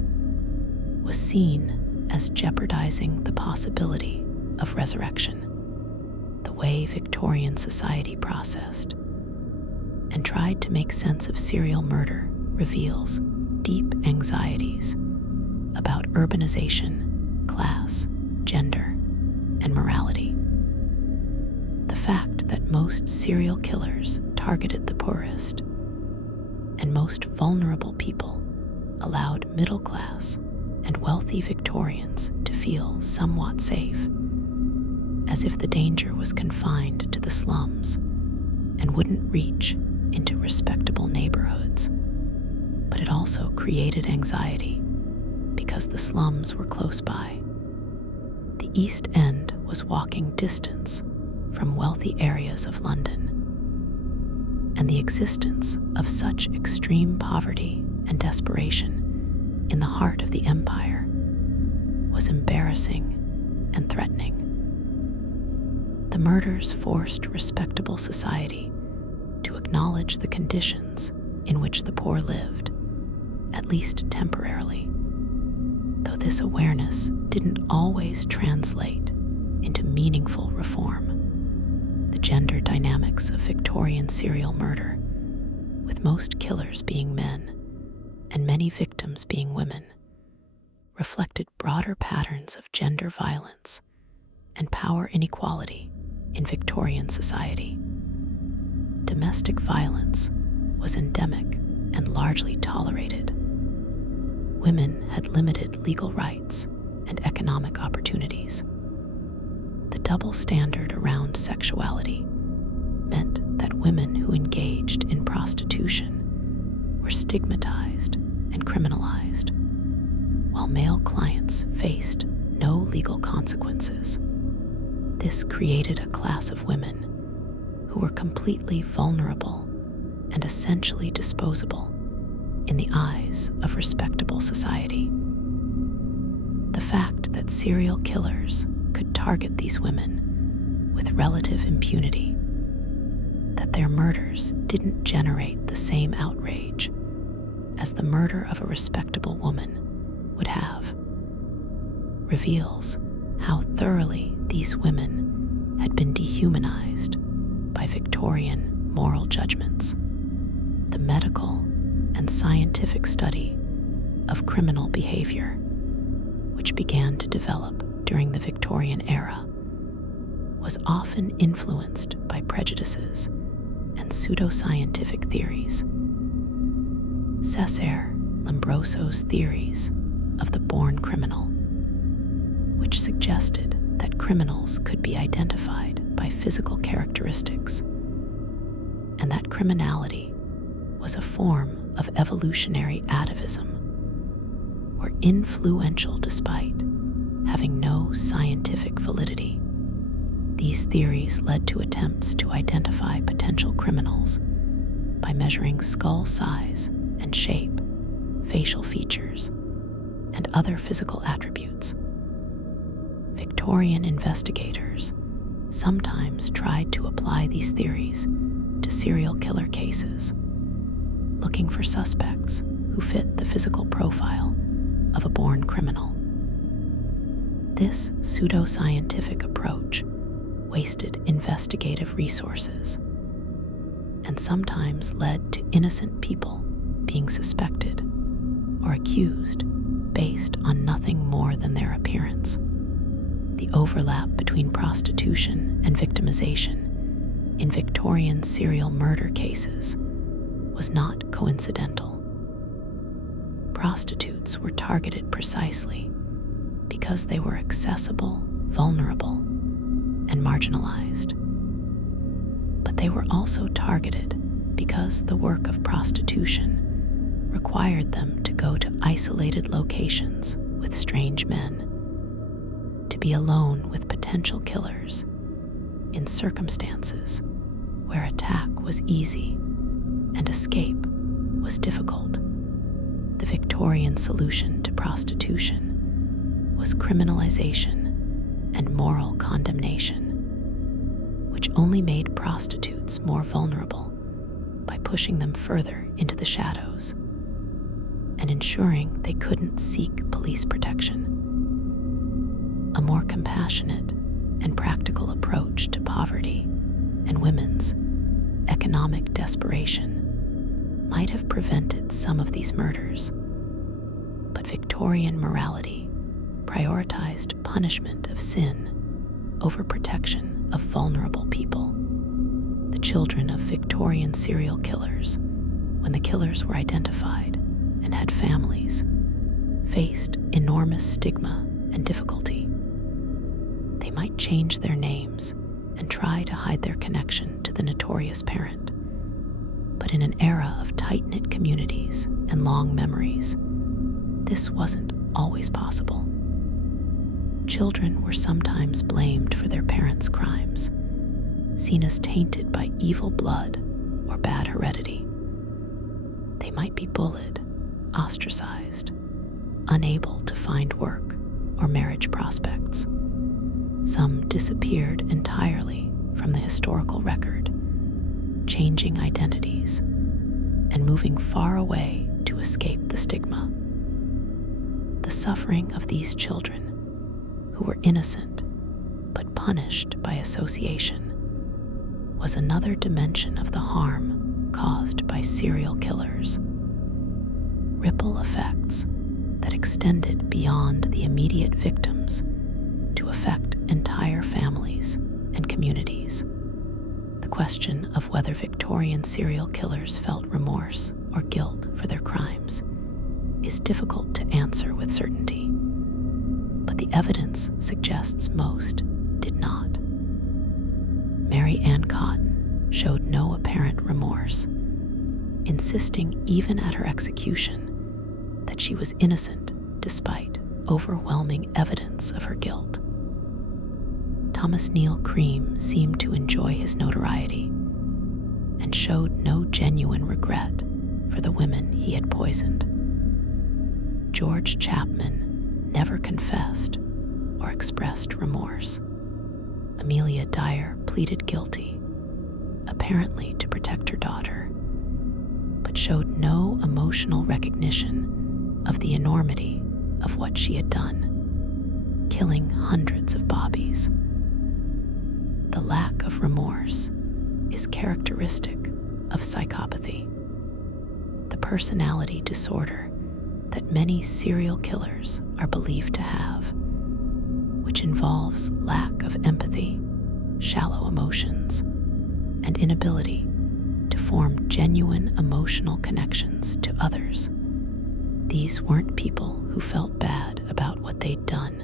was seen as jeopardizing the possibility of resurrection. The way Victorian society processed and tried to make sense of serial murder reveals deep anxieties about urbanization, class, gender, and morality. The fact that most serial killers targeted the poorest and most vulnerable people allowed middle-class and wealthy Victorians to feel somewhat safe, as if the danger was confined to the slums and wouldn't reach into respectable neighborhoods. But it also created anxiety because the slums were close by. The East End was walking distance from wealthy areas of London, and the existence of such extreme poverty and desperation in the heart of the empire was embarrassing and threatening. The murders forced respectable society to acknowledge the conditions in which the poor lived, at least temporarily, though this awareness didn't always translate into meaningful reform. The gender dynamics of Victorian serial murder, with most killers being men and many victims being women, reflected broader patterns of gender violence and power inequality in Victorian society. Domestic violence was endemic and largely tolerated. Women had limited legal rights and economic opportunities. The double standard around sexuality meant that women who engaged in prostitution were stigmatized and criminalized, while male clients faced no legal consequences. This created a class of women who were completely vulnerable and essentially disposable in the eyes of respectable society. The fact that serial killers could target these women with relative impunity, that their murders didn't generate the same outrage as the murder of a respectable woman would have, reveals how thoroughly these women had been dehumanized by Victorian moral judgments. The medical and scientific study of criminal behavior, which began to develop during the Victorian era, was often influenced by prejudices and pseudoscientific theories. Cesare Lombroso's theories of the born criminal, which suggested that criminals could be identified by physical characteristics, and that criminality was a form of evolutionary atavism, were influential despite having no scientific validity. These theories led to attempts to identify potential criminals by measuring skull size and shape, facial features, and other physical attributes. Victorian investigators sometimes tried to apply these theories to serial killer cases, looking for suspects who fit the physical profile of a born criminal. This pseudoscientific approach wasted investigative resources and sometimes led to innocent people being suspected or accused based on nothing more than their appearance. The overlap between prostitution and victimization in Victorian serial murder cases was not coincidental. Prostitutes were targeted precisely because they were accessible, vulnerable, and marginalized. But they were also targeted because the work of prostitution required them to go to isolated locations with strange men, to be alone with potential killers in circumstances where attack was easy and escape was difficult. The Victorian solution to prostitution was criminalization and moral condemnation, which only made prostitutes more vulnerable by pushing them further into the shadows and ensuring they couldn't seek police protection. A more compassionate and practical approach to poverty and women's economic desperation might have prevented some of these murders, but Victorian morality prioritized punishment of sin over protection of vulnerable people. The children of Victorian serial killers, when the killers were identified and had families, faced enormous stigma and difficulty. They might change their names and try to hide their connection to the notorious parent. But in an era of tight-knit communities and long memories, this wasn't always possible. Children were sometimes blamed for their parents' crimes, seen as tainted by evil blood or bad heredity. They might be bullied, ostracized, unable to find work or marriage prospects. Some disappeared entirely from the historical record, changing identities and moving far away to escape the stigma. The suffering of these children, who were innocent but punished by association, was another dimension of the harm caused by serial killers. Ripple effects that extended beyond the immediate victims to affect entire families and communities. The question of whether Victorian serial killers felt remorse or guilt for their crimes is difficult to answer with certainty, but the evidence suggests most did not. Mary Ann Cotton showed no apparent remorse, insisting even at her execution that she was innocent despite overwhelming evidence of her guilt. Thomas Neal Cream seemed to enjoy his notoriety and showed no genuine regret for the women he had poisoned. George Chapman never confessed or expressed remorse. Amelia Dyer pleaded guilty, apparently to protect her daughter, but showed no emotional recognition of the enormity of what she had done, killing hundreds of bobbies. The lack of remorse is characteristic of psychopathy, the personality disorder that many serial killers are believed to have, which involves lack of empathy, shallow emotions, and inability to form genuine emotional connections to others. These weren't people who felt bad about what they'd done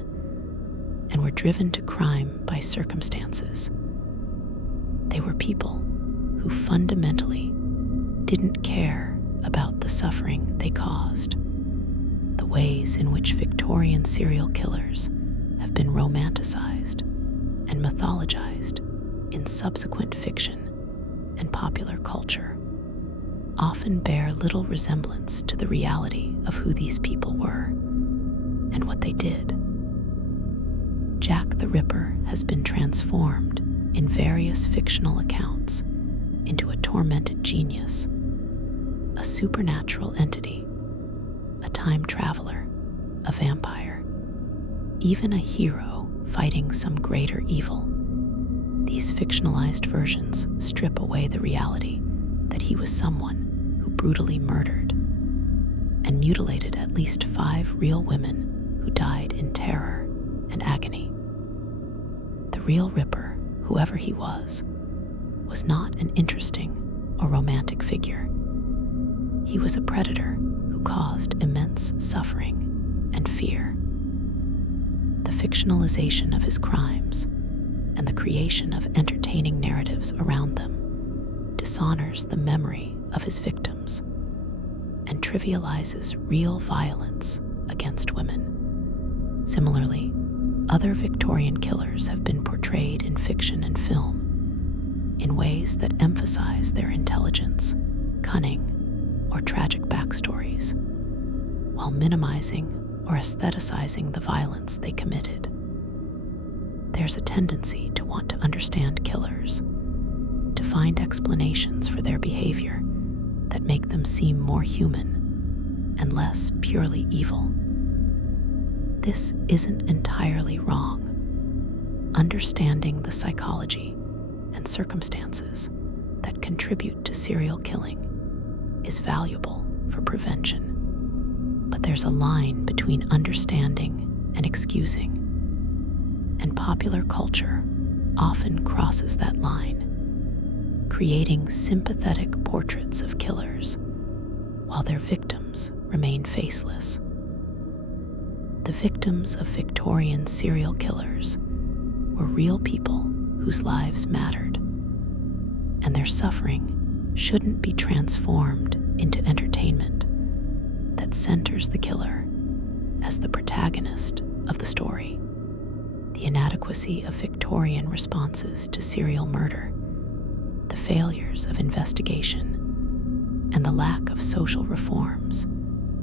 and were driven to crime by circumstances. They were people who fundamentally didn't care about the suffering they caused. The ways in which Victorian serial killers have been romanticized and mythologized in subsequent fiction and popular culture often bear little resemblance to the reality of who these people were and what they did. Jack the Ripper has been transformed in various fictional accounts into a tormented genius, a supernatural entity, a time traveler, a vampire, even a hero fighting some greater evil. These fictionalized versions strip away the reality that he was someone who brutally murdered and mutilated at least 5 real women who died in terror and agony. The real Ripper, whoever he was not an interesting or romantic figure. He was a predator who caused immense suffering and fear. The fictionalization of his crimes and the creation of entertaining narratives around them dishonors the memory of his victims and trivializes real violence against women. Similarly, other Victorian killers have been portrayed in fiction and film in ways that emphasize their intelligence, cunning, or tragic backstories, while minimizing or aestheticizing the violence they committed. There's a tendency to want to understand killers, to find explanations for their behavior that make them seem more human and less purely evil. This isn't entirely wrong. Understanding the psychology and circumstances that contribute to serial killing is valuable for prevention. But there's a line between understanding and excusing, and popular culture often crosses that line, creating sympathetic portraits of killers while their victims remain faceless. The victims of Victorian serial killers were real people whose lives mattered, and their suffering shouldn't be transformed into entertainment that centers the killer as the protagonist of the story. The inadequacy of Victorian responses to serial murder, the failures of investigation, and the lack of social reforms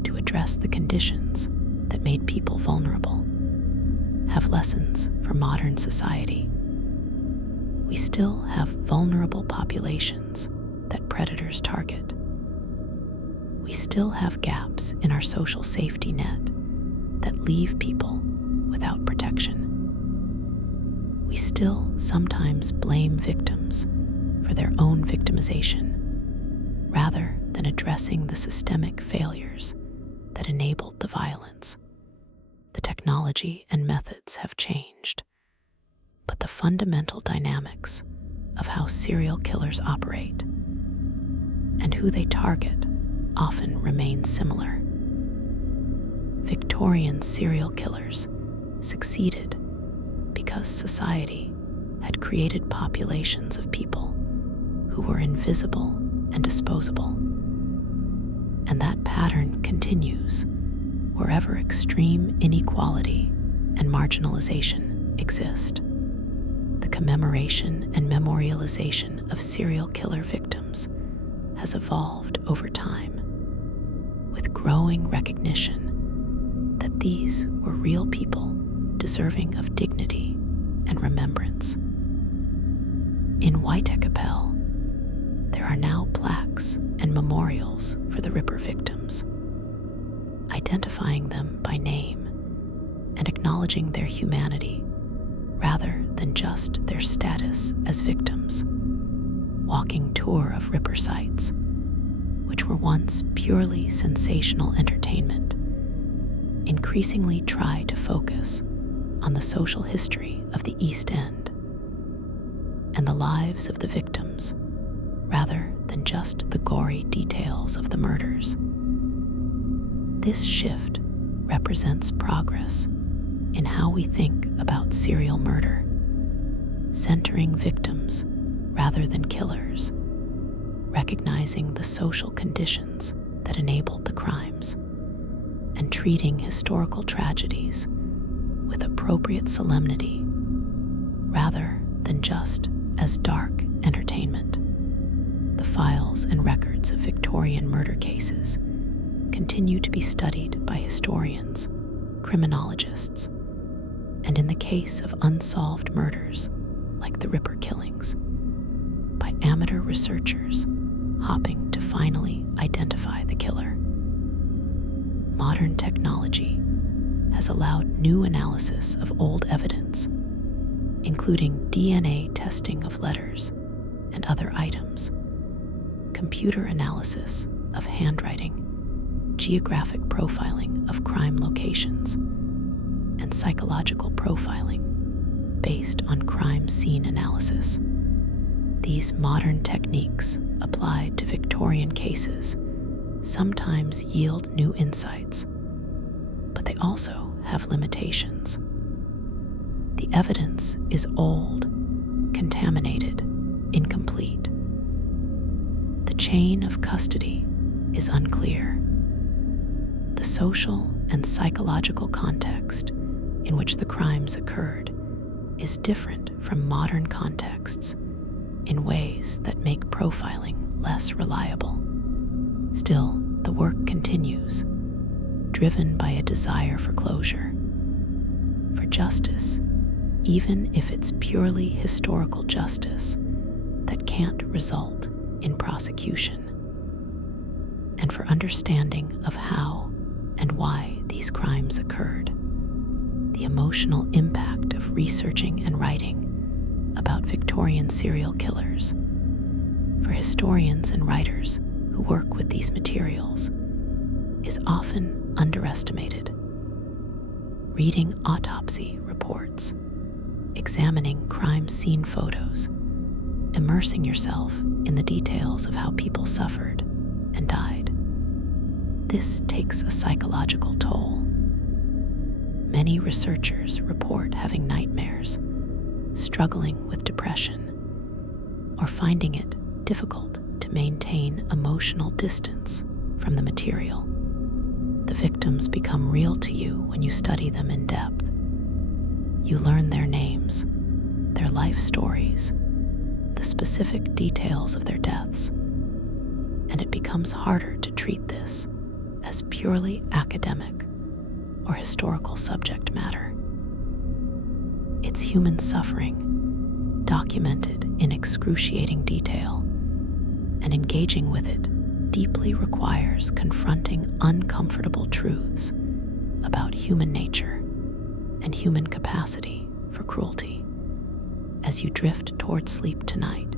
to address the conditions that made people vulnerable have lessons for modern society. We still have vulnerable populations that predators target. We still have gaps in our social safety net that leave people without protection. we still sometimes blame victims for their own victimization, rather than addressing the systemic failures that enabled the violence. The technology and methods have changed, but the fundamental dynamics of how serial killers operate and who they target often remain similar. Victorian serial killers succeeded because society had created populations of people who were invisible and disposable. And that pattern continues wherever extreme inequality and marginalization exist. The commemoration and memorialization of serial killer victims has evolved over time, with growing recognition that these were real people deserving of dignity and remembrance. In Whitechapel, there are now plaques and memorials for the Ripper victims, identifying them by name and acknowledging their humanity rather than just their status as victims. Walking tour of Ripper sites, which were once purely sensational entertainment, increasingly try to focus on the social history of the East End and the lives of the victims rather than just the gory details of the murders. This shift represents progress in how we think about serial murder, centering victims rather than killers, recognizing the social conditions that enabled the crimes, and treating historical tragedies with appropriate solemnity rather than just as dark entertainment. The files and records of Victorian murder cases continue to be studied by historians, criminologists, and in the case of unsolved murders like the Ripper killings, by amateur researchers hoping to finally identify the killer. Modern technology has allowed new analysis of old evidence, including DNA testing of letters and other items, computer analysis of handwriting, geographic profiling of crime locations, and psychological profiling based on crime scene analysis. These modern techniques applied to Victorian cases sometimes yield new insights, but they also have limitations. The evidence is old, contaminated, incomplete. The chain of custody is unclear. The social and psychological context in which the crimes occurred is different from modern contexts in ways that make profiling less reliable. Still, the work continues, driven by a desire for closure, for justice, even if it's purely historical justice that can't result in prosecution, and for understanding of how and why these crimes occurred. The emotional impact of researching and writing about Victorian serial killers, for historians and writers who work with these materials, is often underestimated. Reading autopsy reports, examining crime scene photos, immersing yourself in the details of how people suffered and died. This takes a psychological toll. Many researchers report having nightmares, struggling with depression, or finding it difficult to maintain emotional distance from the material. The victims become real to you when you study them in depth. You learn their names, their life stories, the specific details of their deaths, and it becomes harder to treat this as purely academic or historical subject matter. It's human suffering, documented in excruciating detail, and engaging with it deeply requires confronting uncomfortable truths about human nature and human capacity for cruelty. As you drift toward sleep tonight,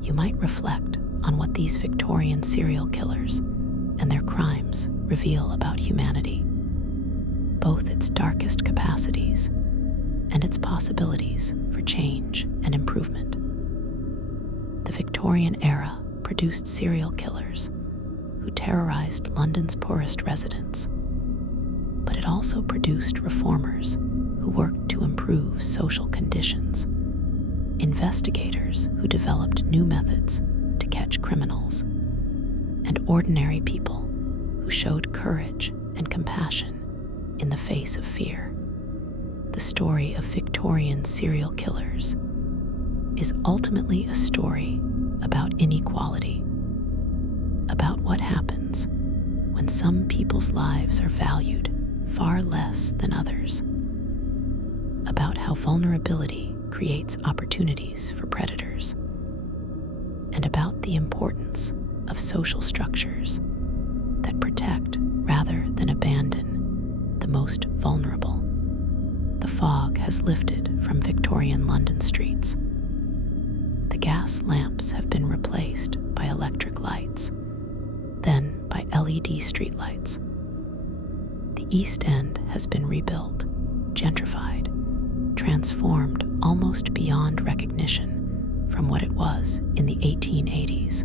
you might reflect on what these Victorian serial killers and their crimes reveal about humanity, both its darkest capacities and its possibilities for change and improvement. The Victorian era produced serial killers who terrorized London's poorest residents, but it also produced reformers who worked to improve social conditions, investigators who developed new methods to catch criminals, and ordinary people who showed courage and compassion in the face of fear. The story of Victorian serial killers is ultimately a story about inequality, about what happens when some people's lives are valued far less than others, about how vulnerability creates opportunities for predators, and about the importance of social structures that protect rather than abandon the most vulnerable. The fog has lifted from Victorian London streets. The gas lamps have been replaced by electric lights, then by LED streetlights. The East End has been rebuilt, gentrified, transformed almost beyond recognition from what it was in the 1880s.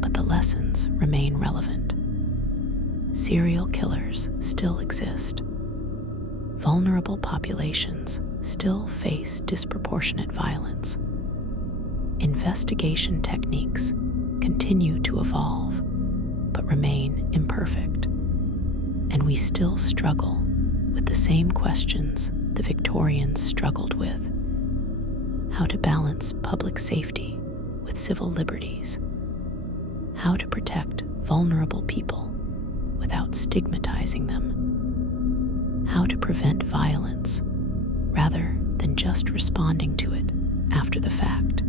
But the lessons remain relevant. Serial killers still exist. Vulnerable populations still face disproportionate violence. Investigation techniques continue to evolve, but remain imperfect. And we still struggle with the same questions the Victorians struggled with: how to balance public safety with civil liberties, how to protect vulnerable people without stigmatizing them, how to prevent violence rather than just responding to it after the fact,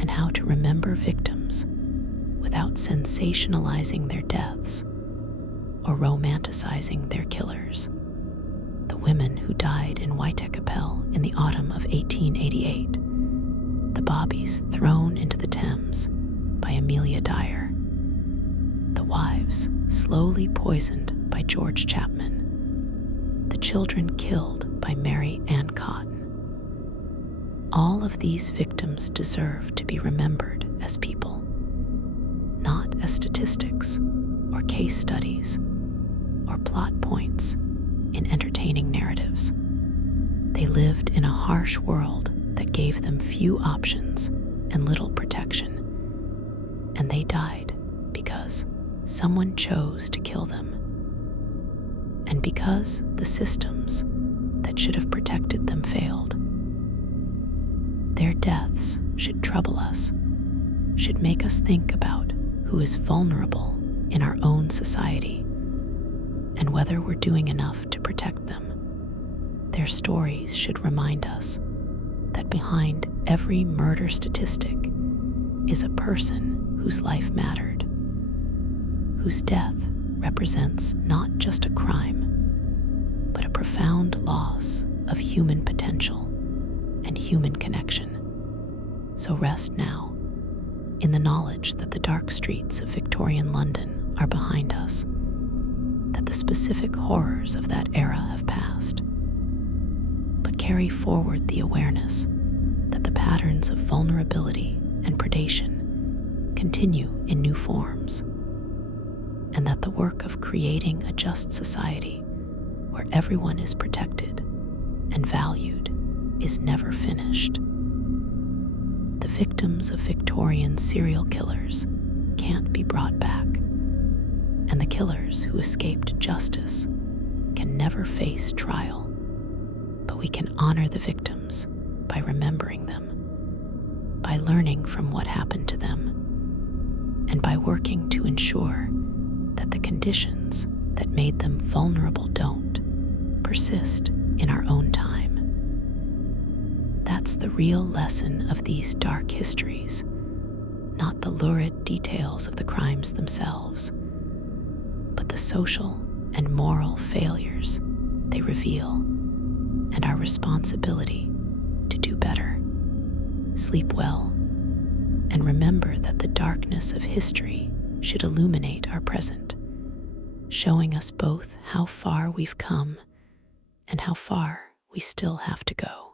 and how to remember victims without sensationalizing their deaths or romanticizing their killers. The women who died in Whitechapel in the autumn of 1888, the bobbies thrown into the Thames by Amelia Dyer, the wives slowly poisoned by George Chapman, the children killed by Mary Ann Cotton. All of these victims deserve to be remembered as people, not as statistics or case studies or plot points in entertaining narratives. They lived in a harsh world that gave them few options and little protection, and they died because someone chose to kill them, and because the systems that should have protected them failed. Their deaths should trouble us, should make us think about who is vulnerable in our own society and whether we're doing enough to protect them. Their stories should remind us that behind every murder statistic is a person whose life mattered, whose death represents not just a crime, but a profound loss of human potential and human connection. So rest now in the knowledge that the dark streets of Victorian London are behind us, that the specific horrors of that era have passed, but carry forward the awareness that the patterns of vulnerability and predation continue in new forms, and that the work of creating a just society where everyone is protected and valued is never finished. The victims of Victorian serial killers can't be brought back, and the killers who escaped justice can never face trial, but we can honor the victims by remembering them, by learning from what happened to them, and by working to ensure that the conditions that made them vulnerable don't persist in our own time. That's the real lesson of these dark histories, not the lurid details of the crimes themselves, but the social and moral failures they reveal, and our responsibility do better. Sleep well, and remember that the darkness of history should illuminate our present, showing us both how far we've come and how far we still have to go.